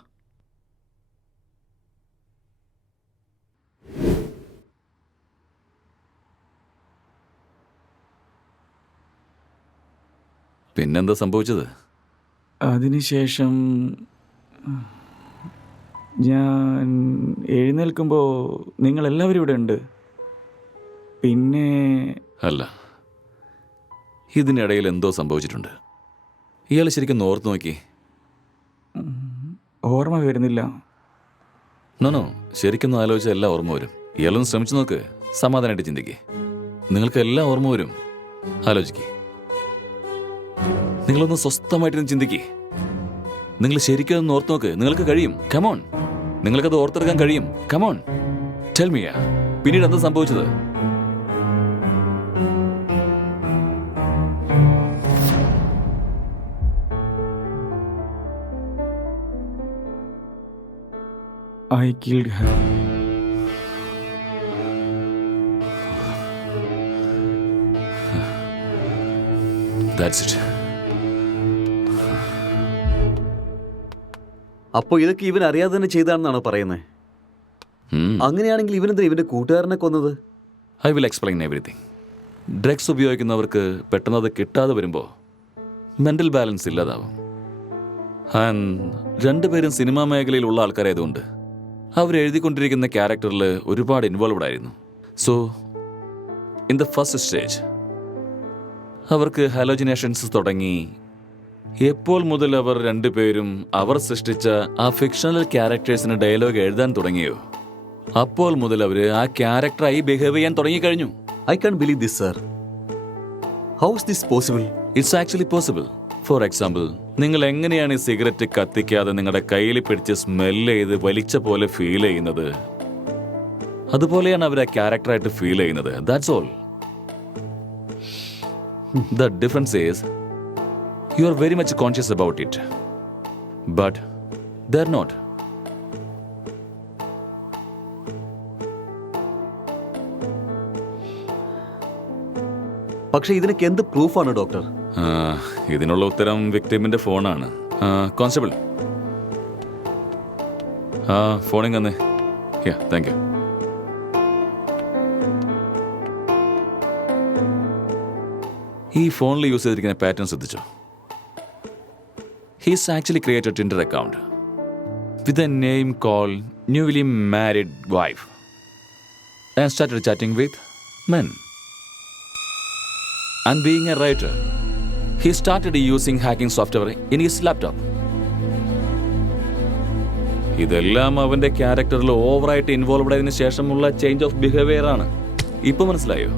പിന്നെന്താ സംഭവിച്ചത്? അതിനുശേഷം ഞാൻ എഴുന്നേൽക്കുമ്പോൾ നിങ്ങളെല്ലാവരും ഇവിടെ ഉണ്ട്. പിന്നെ അല്ല, ഇതിനിടയിൽ എന്തോ സംഭവിച്ചിട്ടുണ്ട്. ഇയാൾ ശരിക്കും ഓർത്ത് നോക്കി. ഓർമ്മ വരുന്നില്ല. നോ, ശരിക്കൊന്നും ആലോചിച്ചാൽ എല്ലാം ഓർമ്മ വരും. ഇയാളൊന്ന് ശ്രമിച്ചു നോക്ക്, സമാധാനമായിട്ട് ചിന്തിക്ക്. നിങ്ങൾക്ക് എല്ലാം ഓർമ്മ വരും. ആലോചിക്ക്. നിങ്ങളൊന്ന് സ്വസ്ഥമായിട്ടൊന്ന് ചിന്തിക്ക്. നിങ്ങൾ ശരിക്കും ഒന്ന് ഓർത്ത് നോക്ക്. നിങ്ങൾക്ക് കഴിയും. കമോൺ, നിങ്ങൾക്കത് ഓർത്തെടുക്കാൻ കഴിയും. Come on, tell me. പിന്നീട് എന്താ സംഭവിച്ചത്? I killed her. That's it. അപ്പോ ഇതൊക്കെ ഇവൻ അറിയാതെ തന്നെ ചെയ്താണെന്നാണോ പറയുന്നത്? അങ്ങനെയാണെങ്കിൽ ഇവനെന്താ ഇവന്റെ കൂട്ടുകാരനെ കൊന്നത്? I will explain everything. Drugs ഉപയോഗിക്കുന്നവർക്ക് പെട്ടെന്ന് അത് കിട്ടാതെ വരുമ്പോൾ മെന്റൽ ബാലൻസ് ഇല്ലാതാവും. രണ്ടുപേരും സിനിമാ മേഖലയിലുള്ള ആൾക്കാരായതുകൊണ്ട് അവരെഴുതിക്കൊണ്ടിരിക്കുന്ന ക്യാരക്ടറിൽ ഒരുപാട് ഇൻവോൾവ്ഡ് ആയിരുന്നു. So in the first stage അവർക്ക് ഹാലോജിനേഷൻസ് തുടങ്ങി. എപ്പോൾ മുതൽ അവർ രണ്ടുപേരും അവർ സൃഷ്ടിച്ച ആ ഫിക്ഷണൽ ക്യാരക്ടേഴ്സിന് ഡയലോഗ് എഴുതാൻ തുടങ്ങിയോ, അപ്പോൾ മുതൽ അവർ ആ ക്യാരക്ടറായി ബിഹേവ് ചെയ്യാൻ തുടങ്ങിക്കഴിഞ്ഞു. I can believe this sir. How is this possible? It's actually possible. For example, നിങ്ങൾ എങ്ങനെയാണ് ഈ സിഗരറ്റ് കത്തിക്കാതെ നിങ്ങളുടെ കയ്യിൽ പിടിച്ച് സ്മെല്ല് ചെയ്ത് വലിച്ച പോലെ ഫീൽ ചെയ്യുന്നത്? അതുപോലെയാണ് അവർ ആ ക്യാരക്ടറായിട്ട് ഫീൽ ചെയ്യുന്നത്. That's all. The difference is you are very much conscious about it, but they are not. പക്ഷെ ഇതിനൊക്കെ എന്ത് പ്രൂഫാണ് ഡോക്ടർ? ഇതിനുള്ള ഉത്തരം വിക്ടിമിന്റെ ഫോണാണ്. കോൺസ്റ്റബിൾ, ഫോണിങ് തന്നെ. Thank you. ഈ ഫോണിൽ യൂസ് ചെയ്തിരിക്കുന്ന പാറ്റേൺ ശ്രദ്ധിച്ചോ? He's actually created Tinder account with a name call newly married wife and started chatting with men. And being a writer, he started using hacking software in his laptop. ഇതെല്ലാം അവന്റെ ക്യാരക്ടറിൽ ഓവറായിട്ട് involved ആയതിനു ശേഷമുള്ള change of behaviour ആണ്. ഇപ്പൊ മനസ്സിലായോ?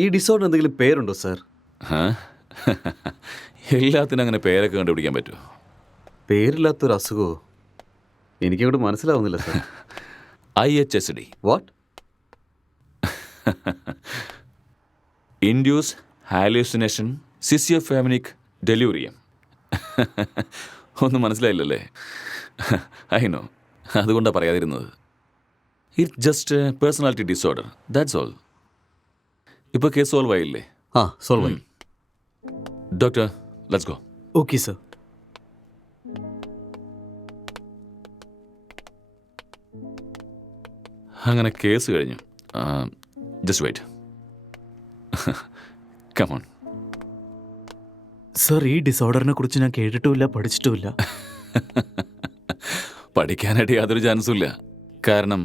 ഈ disorder എന്തെങ്കിലും പേരുണ്ടോ സാർ? ആ? എല്ലാത്തിനും അങ്ങനെ പേരൊക്കെ കണ്ടുപിടിക്കാൻ പറ്റുമോ? പേരില്ലാത്തൊരു അസുഖമോ? എനിക്കങ്ങോട്ട് മനസ്സിലാവുന്നില്ല sir. IHSD. What? Induce hallucination സിസിയോഫാമിനിക് ഡെലൂറിയം. ഒന്നും മനസ്സിലായില്ലല്ലേ? ഐ നോ, അതുകൊണ്ടാണ് പറയാതിരുന്നത്. It just personality disorder, that's all. ഇപ്പോൾ കേസ് സോൾവ് ആയില്ലേ? ആ, സോൾവ് ആയി. Doctor, let's go. Okay sir. അങ്ങനെ കേസ് കഴിഞ്ഞു. Just wait. കമോൺ. സർ, ഈ ഡിസോർഡറിനെ കുറിച്ച് ഞാൻ കേട്ടിട്ടുമില്ല, പഠിച്ചിട്ടുമില്ല. പഠിക്കാനായിട്ട് യാതൊരു ചാൻസും ഇല്ല. കാരണം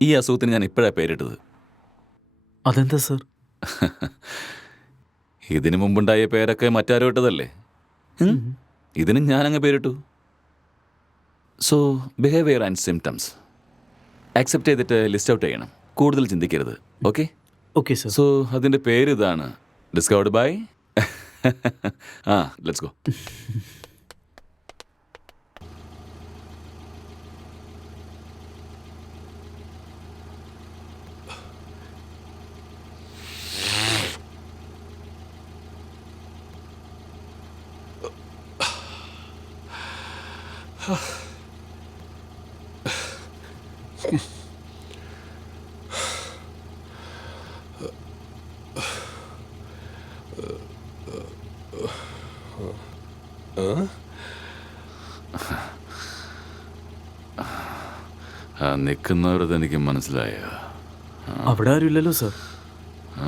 ഈ അസുഖത്തിന് ഞാൻ ഇപ്പോഴാണ് പേരിട്ടത്. അതെന്താ സർ? ഇതിനു മുമ്പുണ്ടായ പേരൊക്കെ മറ്റാരോ ഇട്ടതല്ലേ? ഇതിനും ഞാനങ്ങ് പേരിട്ടു. So behaviour and symptoms accept ചെയ്തിട്ട് ലിസ്റ്റ് ഔട്ട് ചെയ്യണം. കൂടുതൽ ചിന്തിക്കരുത്. ഓക്കെ? Okay sir. സോ അതിൻ്റെ പേര് ഇതാണ്, ഡിസ്കവർഡ് ബൈ. Let's go. നിൽക്കുന്നവരത് എനിക്ക് മനസ്സിലായോ? അവിടെ ആരുമില്ലല്ലോ സർ. ആ